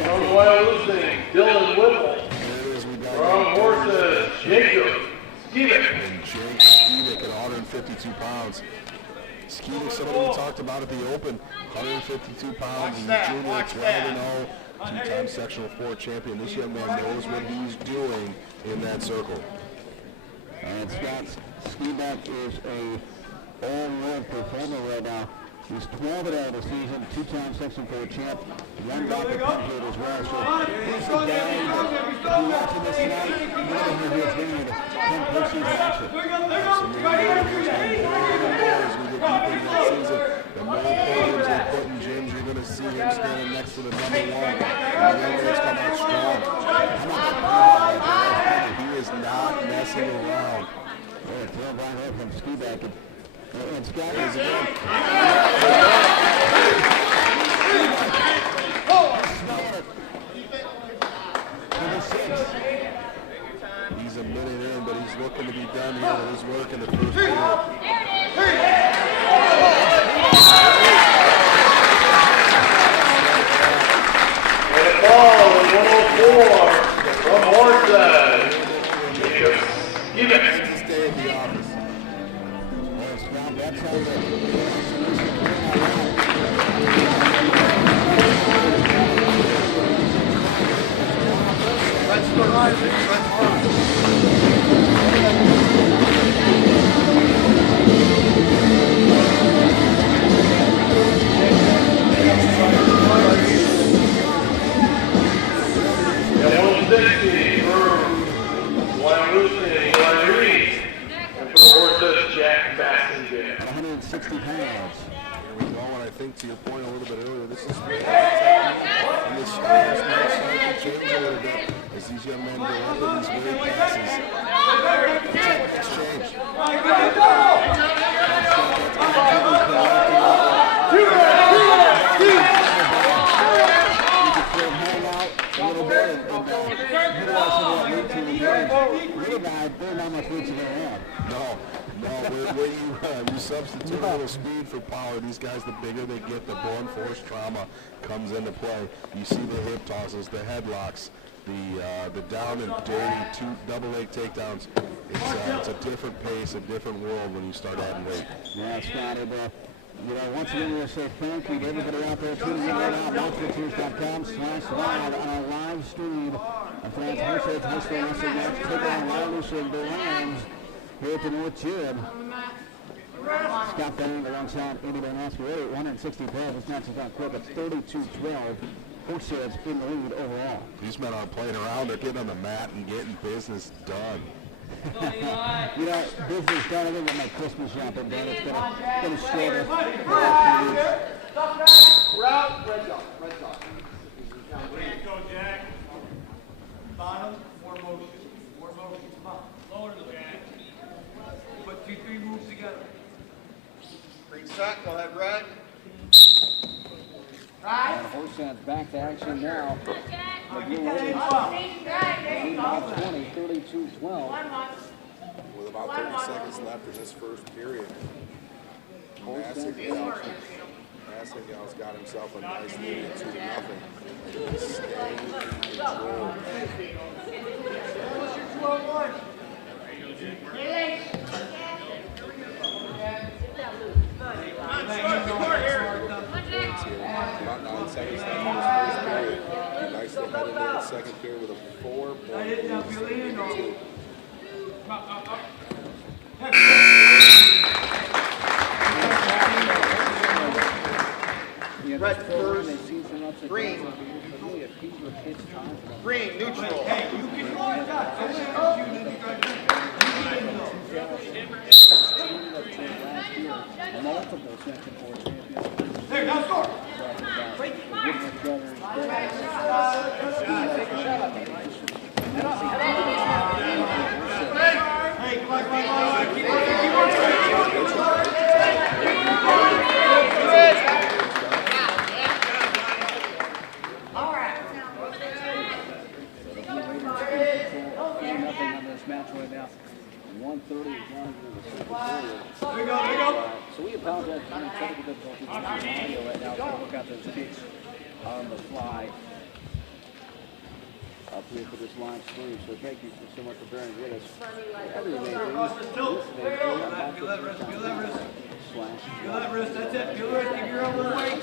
From Wyalusing, from Horseheads, Jacob Stevick. And Jake Stevick at 152 pounds. Stevick, somebody we talked about at the Open, 152 pounds, he's junior, 12-0, two-time Sectional 4 champion. This young man knows what he's doing in that circle. and Scott Stevick is a all-world performer right now. He's 12-0 this season, two-time Section 4 champ, one doctor puncher as well. So he's the guy that, if you're watching this tonight, you're going to hear his name in 10 postseason action. The more podiums they put in gyms, you're going to see him standing next to the number 1. And the young come out strong. He is not messing around. Throw right over from Stevick. And Scott is again. He's a minute in, but he's looking to be done here with his work in the first period. And a ball in 104 from Horseheads. Jacob Stevick. To stay in the office. That's how it is. And 160 for Wyalusing, and for Horseheads, Jack Bassington. 160 pounds. Here we go, and I think to your point a little bit earlier, this is where and this match starting to change a little bit as these young men go up in these weight classes. Exchange. No, you substitute a little speed for power. These guys, the bigger they get, the more enforced trauma comes into play. You see the hip tosses, the headlocks, the down and dirty two double leg takedowns. It's a different pace, a different world when you start adding weight. Yeah, Scott, once again, we're going to say thank you to everybody out there tuning in right now. Watchfortures.com/live on our live stream of tonight's Horseheads High School Wrestling match. Take on Wyalusing, the Rams, here at the North Gym. Scott Bennett alongside Andy Van Askew, 160 pounds. This match is not quick. It's 32-12. Horseheads in the lead overall. These men aren't playing around. They're getting on the mat and getting business done. Business done. I think with my Christmas shopping done. It's been a shorter. We're out. Red dot. Way to go, Jack. Bottom, more motion. Come on. Lower the back. Put 2-3 moves together. Green set. Go ahead, Red. And Horseheads back to action now. Get that aim up. Lead by 20, 32-12. With about 30 seconds left in this first period, Massingale's got himself a nice lead at 2-0. Staying in control. About 9 seconds left in this first period. Nicely headed into the second period with a 4-point lead. Red first. Green. Green, neutral. Hey, you can go on top. Multiple second four champions. There, now score. Hey, come on. Keep working. Nothing on this match right now. 1:30 is down here in the second period. There we go. So we apologize for any technical difficulties with the audio right now. We'll work out those kicks on the fly up here for this live stream. So thank you so much for bearing with us. Everything Feel that wrist. Feel that wrist. That's it. Feel the wrist. Keep your elbow weight.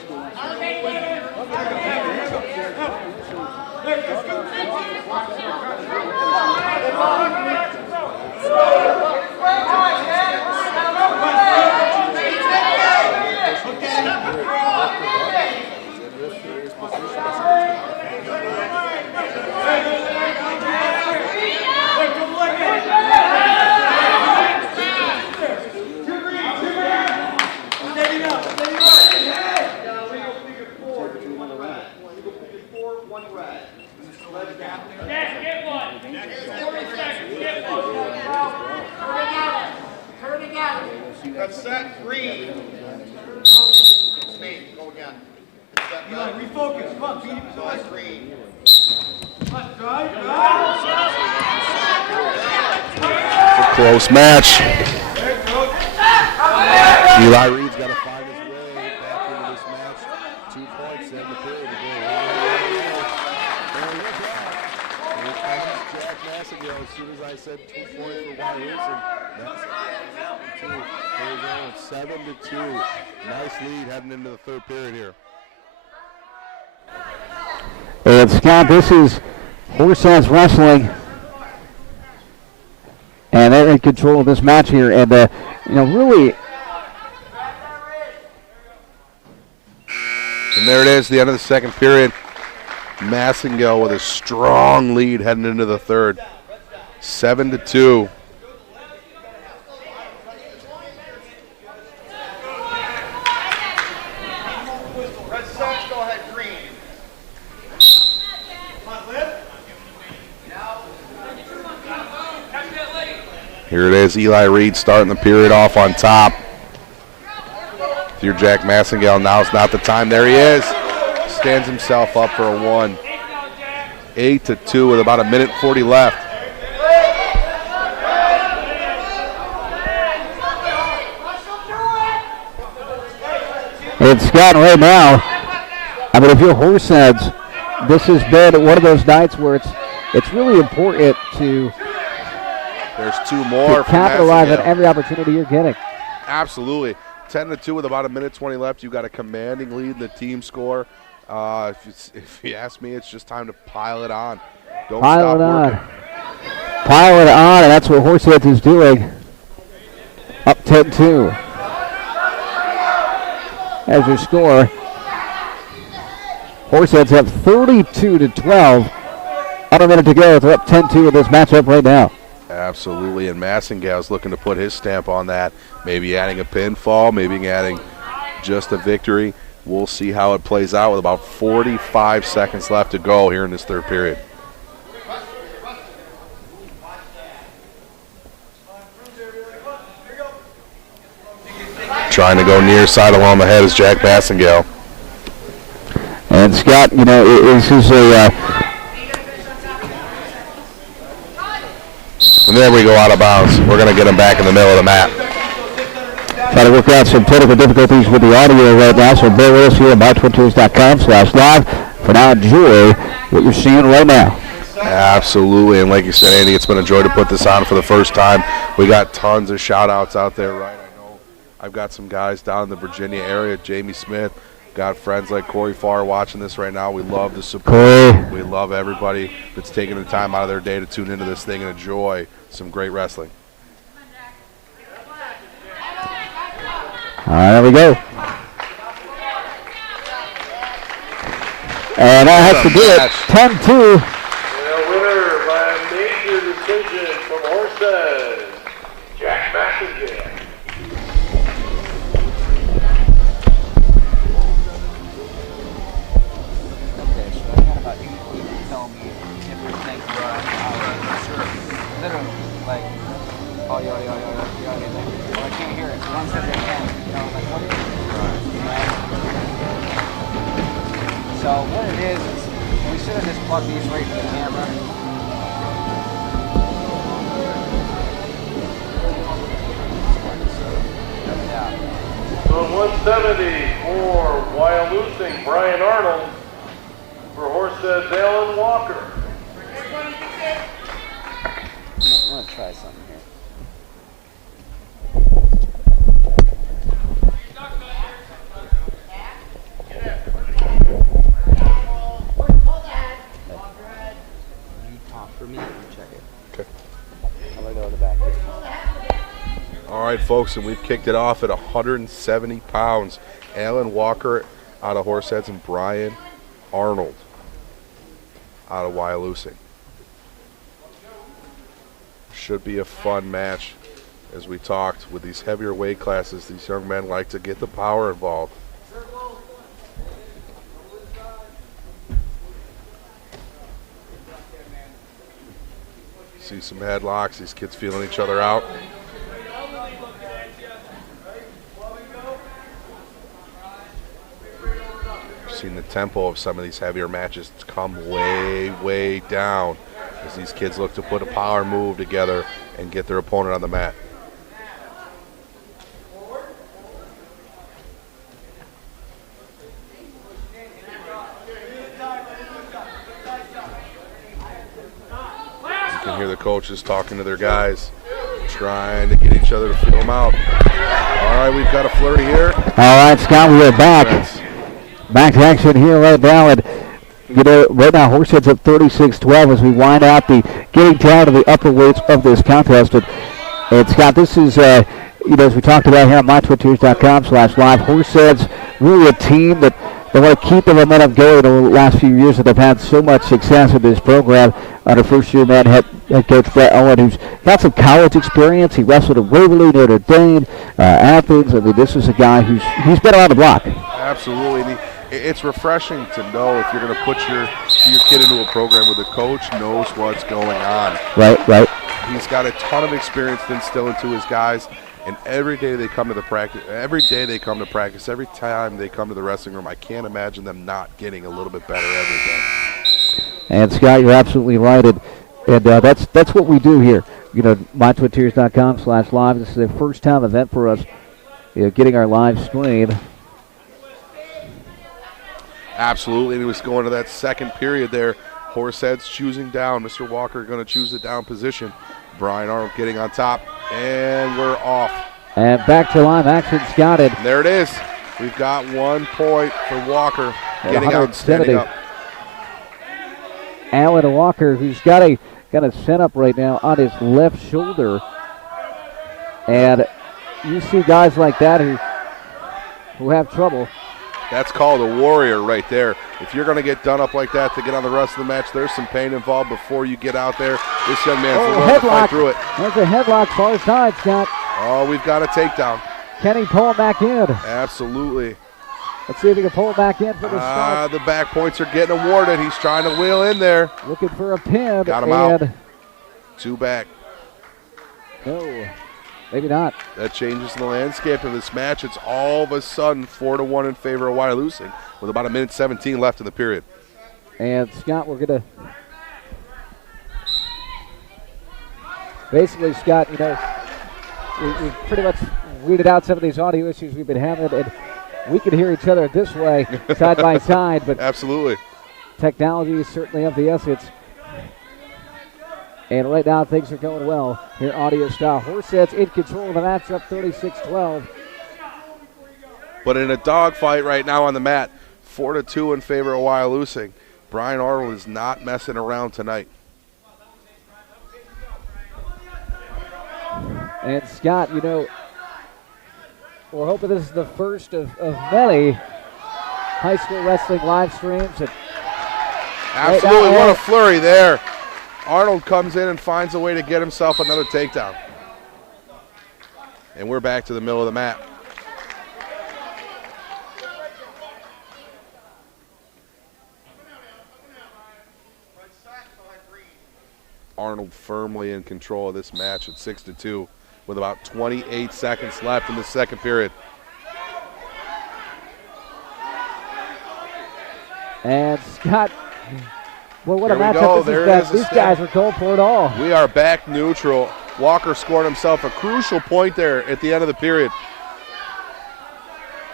Red set. Green. Speed. Go again. Set, Eli, refocus. Come on, beat him. Go ahead, green. Come on, drive. Close match. Eli Reed's got to find his way back into this match. 2 points in the period. Here comes Jack Massingale. As soon as I said 2 points for Wyalusing, that's 7-2. Nice lead heading into the third period here. And Scott, this is Horseheads Wrestling. And they're in control of this match here. And, really. And there it is, the end of the second period. Massengale with a strong lead heading into the third. 7-2. Red Sox, go ahead, green. Here it is, Eli Reed starting the period off on top. If you're Jack Massengale, now's not the time. There he is. Stands himself up for a 1. 8-2 with about 1:40 left. It's Scott right now. I mean, if you're Horseheads, this has been one of those nights where it's really important to There's 2 more. to capitalize on every opportunity you're getting. Absolutely. 10-2 with about 1:20 left. You've got a commanding lead in the team score. If you ask me, it's just time to pile it on. Don't Pile stop it on. working. Pile it on, and that's what Horseheads is doing. Up 10-2. As your score. Horseheads have 32-12. Under a minute to go. They're up 10-2 in this matchup right now. Absolutely, and Massengale's looking to put his stamp on that. Maybe adding a pinfall, maybe adding just a victory. We'll see how it plays out with about 45 seconds left to go here in this third period. Trying to go near side along the head is Jack Massengale. And Scott, you know, this is a And there we go out of bounds. We're going to get him back in the middle of the mat. trying to work out some technical difficulties with the audio right now, so bear with us here at mytwitches.com/live. For now, enjoy what you're seeing right now. Absolutely, and like you said, Andy, it's been a joy to put this on for the first time. We got tons of shout-outs out there, right? I know I've got some guys down in the Virginia area, Jamie Smith. Got friends like Corey Farr watching this right now. We love the support. Corey. We love everybody that's taking the time out of their day to tune into this thing and enjoy some great wrestling. All right, there we go. And that has to do it. 10-2. And a winner by a major decision from Horseheads, Jack Massengale. So what it is we should have just plugged these right to the camera. Yeah. So 170 for Wyalusing, Brian Arnold. For Horseheads, Alan Walker. I'm gonna try something here. For me, check it. Okay. I'm gonna go to the back here. All right, folks, and we've kicked it off at 170 pounds. Alan Walker out of Horseheads and Brian Arnold out of Wyalusing. Should be a fun match. As we talked, with these heavier weight classes, these young men like to get the power involved. See some headlocks, these kids feeling each other out. Seen the tempo of some of these heavier matches come way, way down as these kids look to put a power move together and get their opponent on the mat. You can hear the coaches talking to their guys, trying to get each other to feel them out. All right, we've got a flurry here. All right, Scott, we are back. Back to action here right now. And, you know, right now, Horseheads at 36-12 as we wind out the getting down to the upper weights of this contest. And Scott, this is, you know, as we talked about here on mytwitches.com/live, Horseheads, really a team that They want to keep the momentum going over the last few years that they've had so much success with this program under first-year head coach Brett Owen, who's got some college experience. He wrestled at Waverly, Notre Dame, Athens. I mean, this is a guy he's been around the block. Absolutely. It's refreshing to know if you're going to put your kid into a program where the coach knows what's going on. Right. He's got a ton of experience to instill into his guys. And every day they come to practice, every time they come to the wrestling room, I can't imagine them not getting a little bit better every day. And Scott, you're absolutely right, and that's what we do here. You know, mytwinteers.com/live. This is a first-time event for us, getting our live stream. Absolutely, and it was going to that second period there. Horseheads choosing down. Mr. Walker going to choose the down position. Brian Arnold getting on top, and we're off. And back to live action, Scott. And there it is. We've got 1 point for Walker getting out and standing up. Alan Walker, who's got a set up right now on his left shoulder. And you see guys like that who have trouble. That's called a warrior right there. If you're going to get done up like that to get on the rest of the match, there's some pain involved before you get out there. This young man's willing to fight through it. There's a headlock far side, Scott. Oh, we've got a takedown. Can he pull him back in? Absolutely. Let's see if he can pull him back in for the start. The back points are getting awarded. He's trying to wheel in there. Looking for a pin. Got him out. 2 back. No. Maybe not. That changes the landscape of this match. It's all of a sudden 4-1 in favor of Wyalusing with about 1:17 left in the period. And Scott, we're going to basically, Scott, you know, we've pretty much weeded out some of these audio issues we've been having, and we can hear each other this way, side by side. But absolutely, technology is certainly of the essence. And right now, things are going well here, audio style. Horseheads in control of the matchup, 36-12. But in a dogfight right now on the mat, 4-2 in favor of Wyalusing. Brian Arnold is not messing around tonight. And Scott, you know, we're hoping this is the first of many high school wrestling live streams. And absolutely, what a flurry there. Arnold comes in and finds a way to get himself another takedown. And we're back to the middle of the mat. Arnold firmly in control of this match at 6-2 with about 28 seconds left in the second period. And Scott, well, what Here a matchup this is. These guys are going for it all. We are back neutral. Walker scored himself a crucial point there at the end of the period.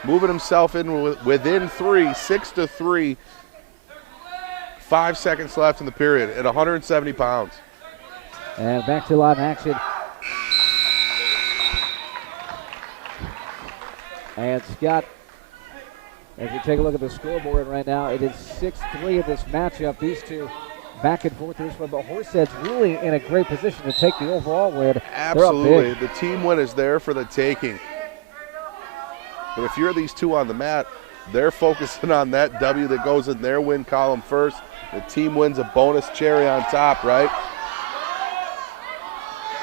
Moving himself in within 3, 6-3. 5 seconds left in the period at 170 pounds. And back to live action. And Scott, as we take a look at the scoreboard right now, it is 6-3 in this matchup. These two back and forth this one, but Horseheads really in a great position to take the overall win. Absolutely. The team win is there for the taking. But if you're these two on the mat, they're focusing on that W that goes in their win column first. The team wins a bonus cherry on top, right?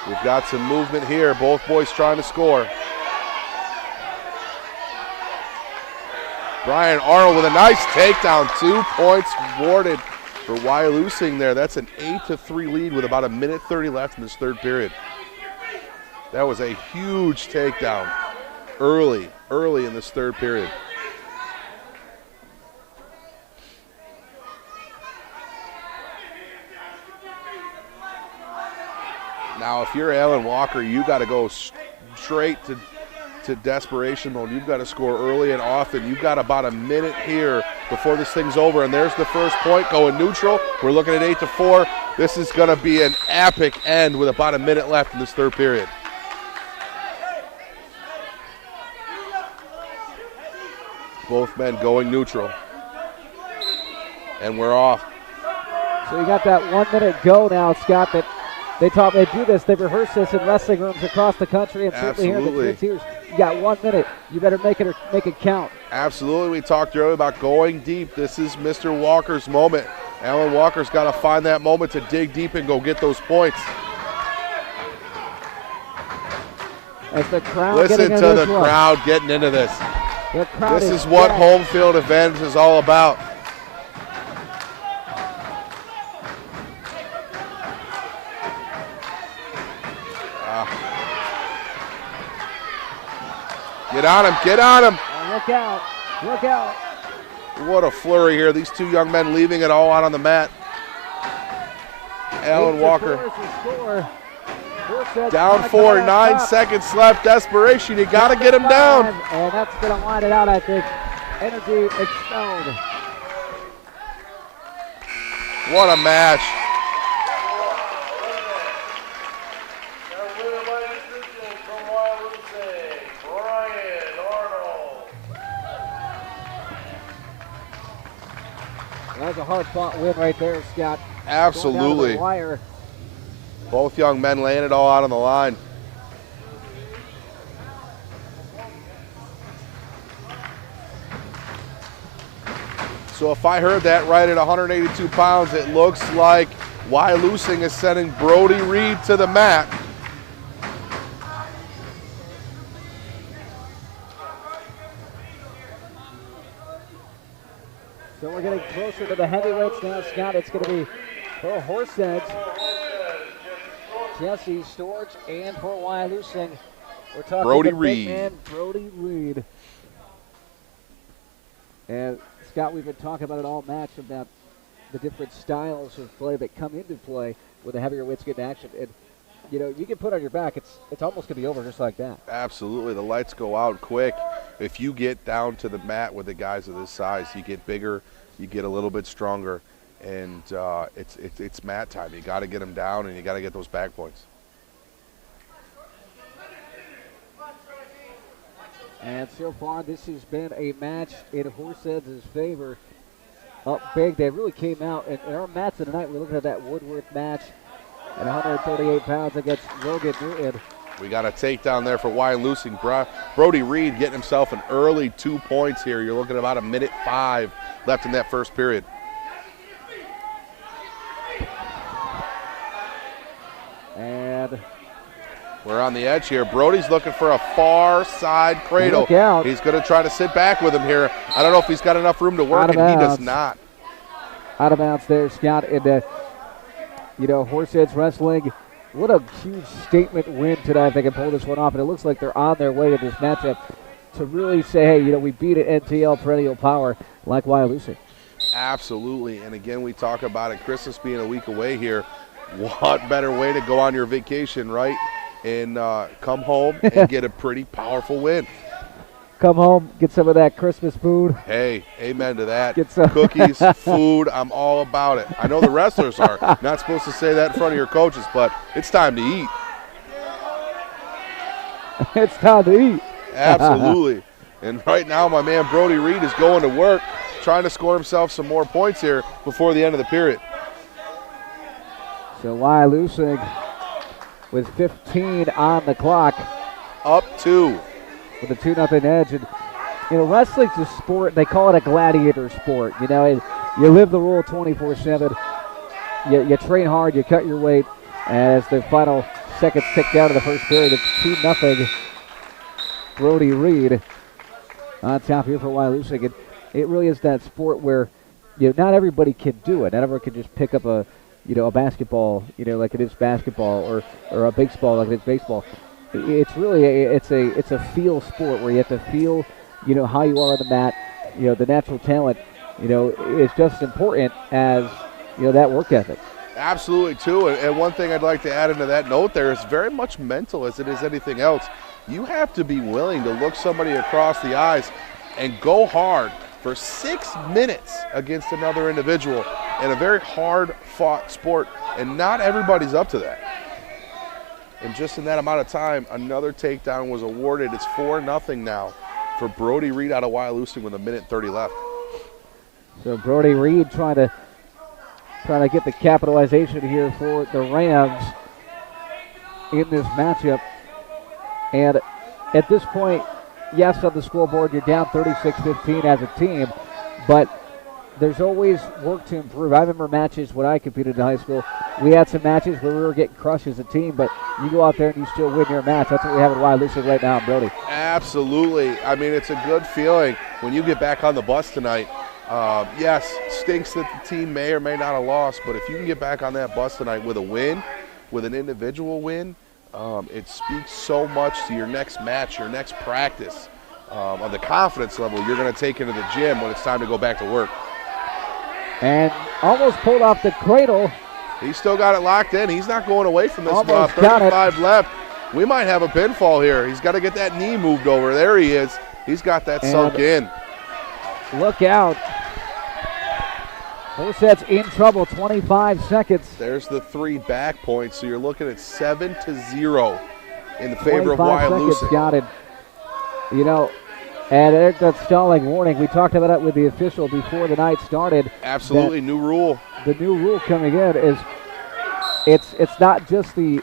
We've got some movement here. Both boys trying to score. Brian Arnold with a nice takedown. 2 points awarded for Wyalusing there. That's an 8-3 lead with about 1:30 left in this third period. That was a huge takedown early in this third period. Now, if you're Alan Walker, you got to go straight to desperation mode. You've got to score early and often. You've got about a minute here before this thing's over, and there's the first point going neutral. We're looking at 8-4. This is going to be an epic end with about a minute left in this third period. Both men going neutral. And we're off. So you got that 1 minute go now, Scott, that They do this. They rehearse this in wrestling rooms across the country, and certainly here in the Twin Tiers. You got 1 minute. You better make it count. Absolutely. We talked earlier about going deep. This is Mr. Walker's moment. Alan Walker's got to find that moment to dig deep and go get those points. As the crowd Listen to the crowd getting into this. This is what home field advantage is all about. Get on him, get on him. Look out, look out. What a flurry here. These two young men leaving it all out on the mat. Alan Walker. Down 4, 9 seconds left. Desperation, you got to get him down. And that's going to wind it out, I think. Energy expelled. What a match. That was a hard-fought win right there, Scott. Absolutely. Wire. Both young men laying it all out on the line. So if I heard that right, at 182 pounds, it looks like Wyalusing is sending Brody Reed to the mat. So we're getting closer to the heavyweights now, Scott. It's going to be for Horseheads, Jesse Storch, and for Wyalusing, we're talking Brody the Reed. big man, Brody Reed. And Scott, we've been talking about it all match about the different styles of play that come into play when the heavier weights get in action. And you know, you can put on your back, it's almost going to be over just like that. Absolutely. The lights go out quick. If you get down to the mat with the guys of this size, you get bigger, you get a little bit stronger, and it's mat time. You got to get them down, and you got to get those back points. And so far, this has been a match in Horseheads' favor. Up big, they really came out. And in our match of the night, we're looking at that Woodworth match at 138 pounds against Logan Newton. We got a takedown there for Wyalusing. Brody Reed getting himself an early 2 points here. You're looking at about 1:05 left in that first period. And we're on the edge here. Brody's looking for a far side cradle. Look out. He's going to try to sit back with him here. I don't know if he's got enough room to work, and he does not. Out of bounds there, Scott. And, you know, Horseheads Wrestling, what a huge statement win today if they can pull this one off. And it looks like they're on their way to this matchup to really say, hey, you know, we beat an NTL perennial power like Wyalusing. Absolutely. And again, we talk about it, Christmas being a week away here. What better way to go on your vacation, right? And come home and get a pretty powerful win. Come home, get some of that Christmas food. Hey, amen to that. Get some cookies, food, I'm all about it. I know the wrestlers are not supposed to say that in front of your coaches, but it's time to eat. It's time to eat. Absolutely. And right now, my man Brody Reed is going to work, trying to score himself some more points here before the end of the period. So Wyalusing with 15 on the clock. Up 2. With a 2-0 edge. And, you know, wrestling's a sport. They call it a gladiator sport. You know, you live the rule 24/7. You train hard. You cut your weight. As the final seconds tick down to the first period, it's 2-0. Brody Reed on top here for Wyalusing. And it really is that sport where, you know, not everybody can do it. Not everyone can just pick up a basketball, you know, like it is basketball, or a baseball like it is baseball. It's really it's a feel sport where you have to feel, you know, how you are on the mat. You know, the natural talent, you know, is just as important as, you know, that work ethic. Absolutely, too. And one thing I'd like to add into that note there is very much mental as it is anything else. You have to be willing to look somebody across the eyes and go hard for 6 minutes against another individual in a very hard-fought sport, and not everybody's up to that. And just in that amount of time, another takedown was awarded. It's 4-0 now for Brody Reed out of Wyalusing with 1:30 left. So Brody Reed trying to get the capitalization here for the Rams. in this matchup. And at this point, yes, on the scoreboard, you're down 36-15 as a team, but there's always work to improve. I remember matches when I competed in high school. We had some matches where we were getting crushed as a team, but you go out there and you still win your match. That's what we have at Wyalusing right now, Brody. Absolutely. I mean, it's a good feeling when you get back on the bus tonight. Yes, stinks that the team may or may not have lost, but if you can get back on that bus tonight with a win, with an individual win, it speaks so much to your next match, your next practice, of the confidence level you're going to take into the gym when it's time to go back to work. And almost pulled off the cradle. He's still got it locked in. He's not going away from this. Almost 35 left. We might have a pinfall here. He's got to get that knee moved over. There he is. He's got that sunk in. Look out. Horseheads in trouble, 25 seconds. There's the 3 back points, so you're looking at 7-0 in the favor of 25 seconds Wyalusing. got it. You know, and there's that stalling warning. We talked about it with the official before the night started. Absolutely, new rule. The new rule coming in is it's not just the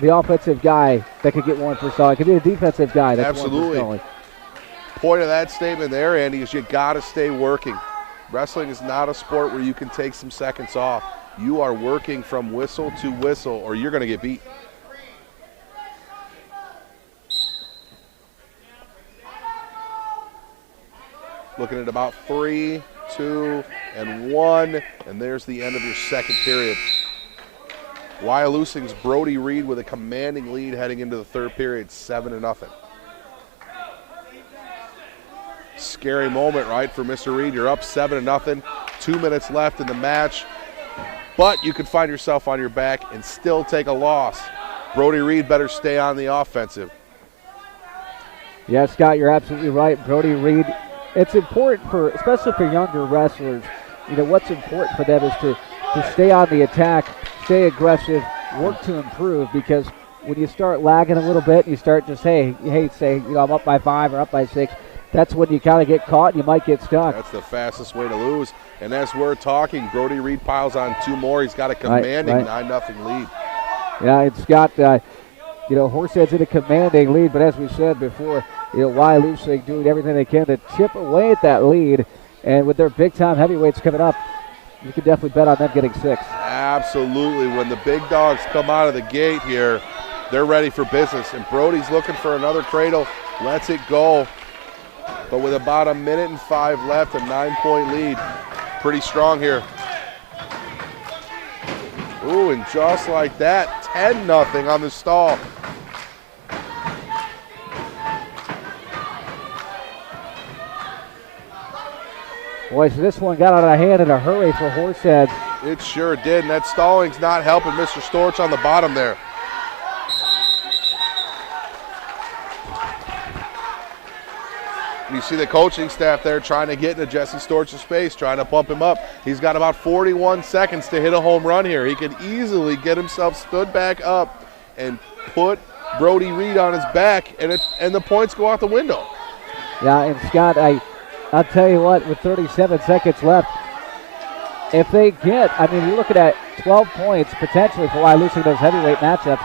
offensive guy that could get one for stalling. It could be the defensive guy that's one for stalling. Point of that statement there, Andy, is you got to stay working. Wrestling is not a sport where you can take some seconds off. You are working from whistle to whistle or you're going to get beat. Looking at about 3, 2, and 1, and there's the end of your second period. Wyalusing's Brody Reed with a commanding lead heading into the third period, 7-0. Scary moment, right, for Mr. Reed. You're up 7-0, 2 minutes left in the match, but you could find yourself on your back and still take a loss. Brody Reed better stay on the offensive. Yeah, Scott, you're absolutely right. Brody Reed, it's important for, especially for younger wrestlers, you know, what's important for them is to stay on the attack, stay aggressive, work to improve, because when you start lagging a little bit and you start just, say, you know, I'm up by 5 or up by 6, that's when you kind of get caught and you might get stuck. That's the fastest way to lose. And as we're talking, Brody Reed piles on 2 more. He's got a commanding 9-0 lead. Yeah, it's got, you know, Horseheads in a commanding lead, but as we said before, you know, Wyalusing doing everything they can to chip away at that lead. And with their big-time heavyweights coming up, you can definitely bet on them getting 6. Absolutely. When the big dogs come out of the gate here, they're ready for business. And Brody's looking for another cradle, lets it go. But with about 1 minute and 5 left, a 9-point lead. Pretty strong here. Ooh, and just like that, 10-0 on the stall. Boy, so this one got out of hand in a hurry for Horseheads. It sure did, and that stalling's not helping Mr. Storch on the bottom there. You see the coaching staff there trying to get into Jesse Storch's space, trying to pump him up. He's got about 41 seconds to hit a home run here. He could easily get himself stood back up and put Brody Reed on his back, and the points go out the window. Yeah, and Scott, I'll tell you what, with 37 seconds left, if they get, I mean, you're looking at 12 points potentially for Wyalusing those heavyweight matchups.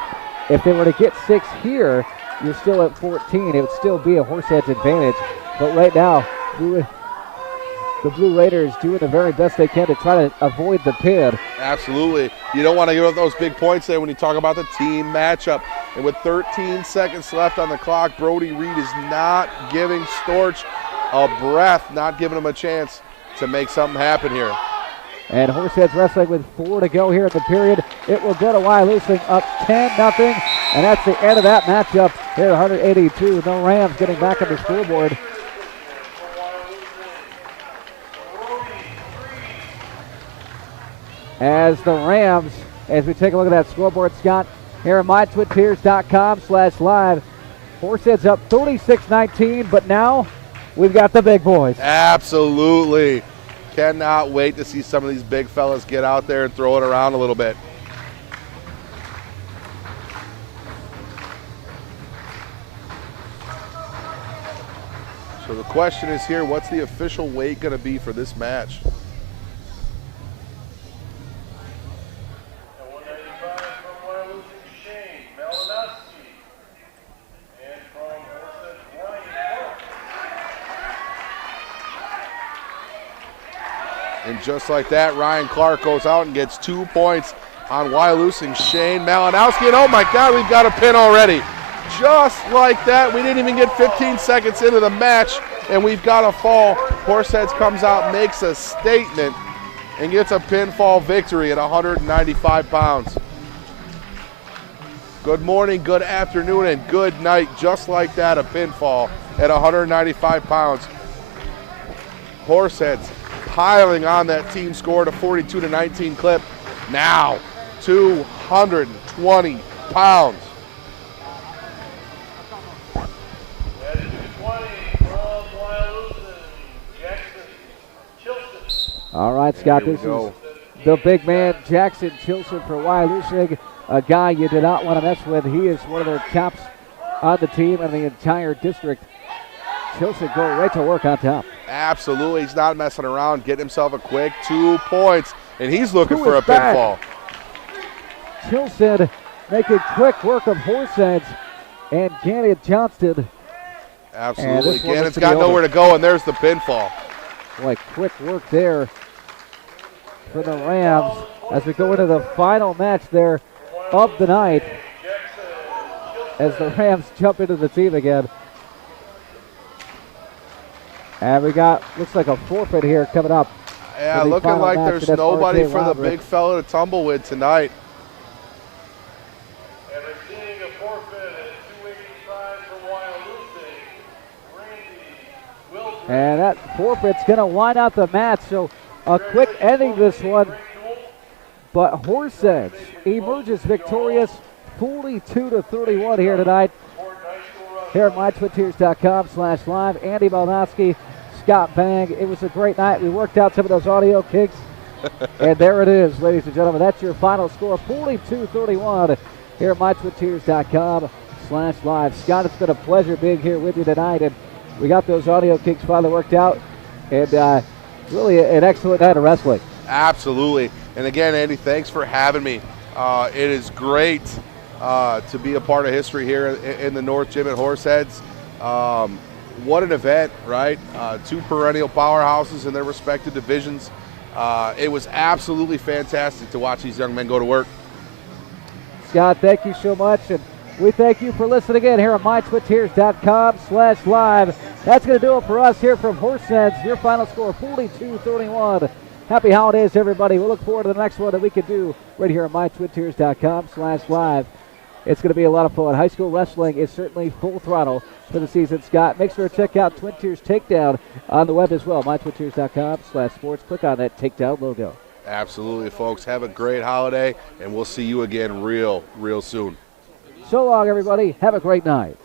If they were to get 6 here, you're still at 14. It would still be a Horseheads advantage. But right now, the Blue Raiders doing the very best they can to try to avoid the pin. Absolutely. You don't want to give up those big points there when you talk about the team matchup. And with 13 seconds left on the clock, Brody Reed is not giving Storch a breath, not giving him a chance to make something happen here. And Horseheads wrestling with 4 to go here in the period. It will go to Wyalusing up 10-0. And that's the end of that matchup here, 182. No Rams getting back on the scoreboard. As the Rams, as we take a look at that scoreboard, Scott, here at mytwitteers.com/live. Horseheads up 36-19, but now we've got the big boys. Absolutely. Cannot wait to see some of these big fellas get out there and throw it around a little bit. So the question is here, what's the official weight going to be for this match? At 195 from Wyalusing, Shane Malinowski. And just like that, Ryan Clark goes out and gets 2 points on Wyalusing. Shane Malinowski, and oh my God, we've got a pin already. Just like that, we didn't even get 15 seconds into the match, and we've got a fall. Horseheads comes out, makes a statement, and gets a pinfall victory at 195 pounds. Good morning, good afternoon, and good night. Just like that, a pinfall at 195 pounds. Horseheads piling on that team score to 42-19 clip. Now, 220 pounds. At 220 from Wyalusing, Jackson Chilson. All right, Scott, this is the big man, Jackson Chilson for Wyalusing, a guy you do not want to mess with. He is one of their tops on the team and the entire district. Chilson go right to work on top. Absolutely, he's not messing around, getting himself a quick 2 points, and he's looking for a pinfall. Chilson making quick work of Horseheads and Gannon Johnston. Absolutely, Gannon's got nowhere to go, and there's the pinfall. Boy, quick work there for the Rams as we go into the final match there of the night as the Rams jump into the team again. And we got, looks like a forfeit here coming up. Yeah, looking like there's nobody for the big fella to tumble with tonight. And receiving a forfeit at 285 for Wyalusing, Randy Wilson. And that forfeit's going to wind out the match, so a quick ending this one. But Horseheads emerges victorious 42-31 here tonight. Here at mytwinteers.com/live. Andy Malnowski, Scott Bang. It was a great night. We worked out some of those audio kicks. And there it is, ladies and gentlemen. That's your final score, 42-31 here at mytwinteers.com/live. Scott, it's been a pleasure being here with you tonight. And we got those audio kicks finally worked out. And really an excellent night of wrestling. Absolutely. And again, Andy, thanks for having me. It is great to be a part of history here in the North Gym at Horseheads. What an event, right? 2 perennial powerhouses in their respective divisions. It was absolutely fantastic to watch these young men go to work. Scott, thank you so much. And we thank you for listening in here on mytwinteers.com/live. That's going to do it for us here from Horseheads. Your final score, 42-31. Happy holidays, everybody. We'll look forward to the next one that we can do right here on mytwinteers.com/live. It's going to be a lot of fun. High school wrestling is certainly full throttle for the season, Scott. Make sure to check out Twin Tiers Takedown on the web as well, mytwinteers.com/sports. Click on that Takedown logo. Absolutely, folks. Have a great holiday, and we'll see you again real soon. So long, everybody. Have a great night.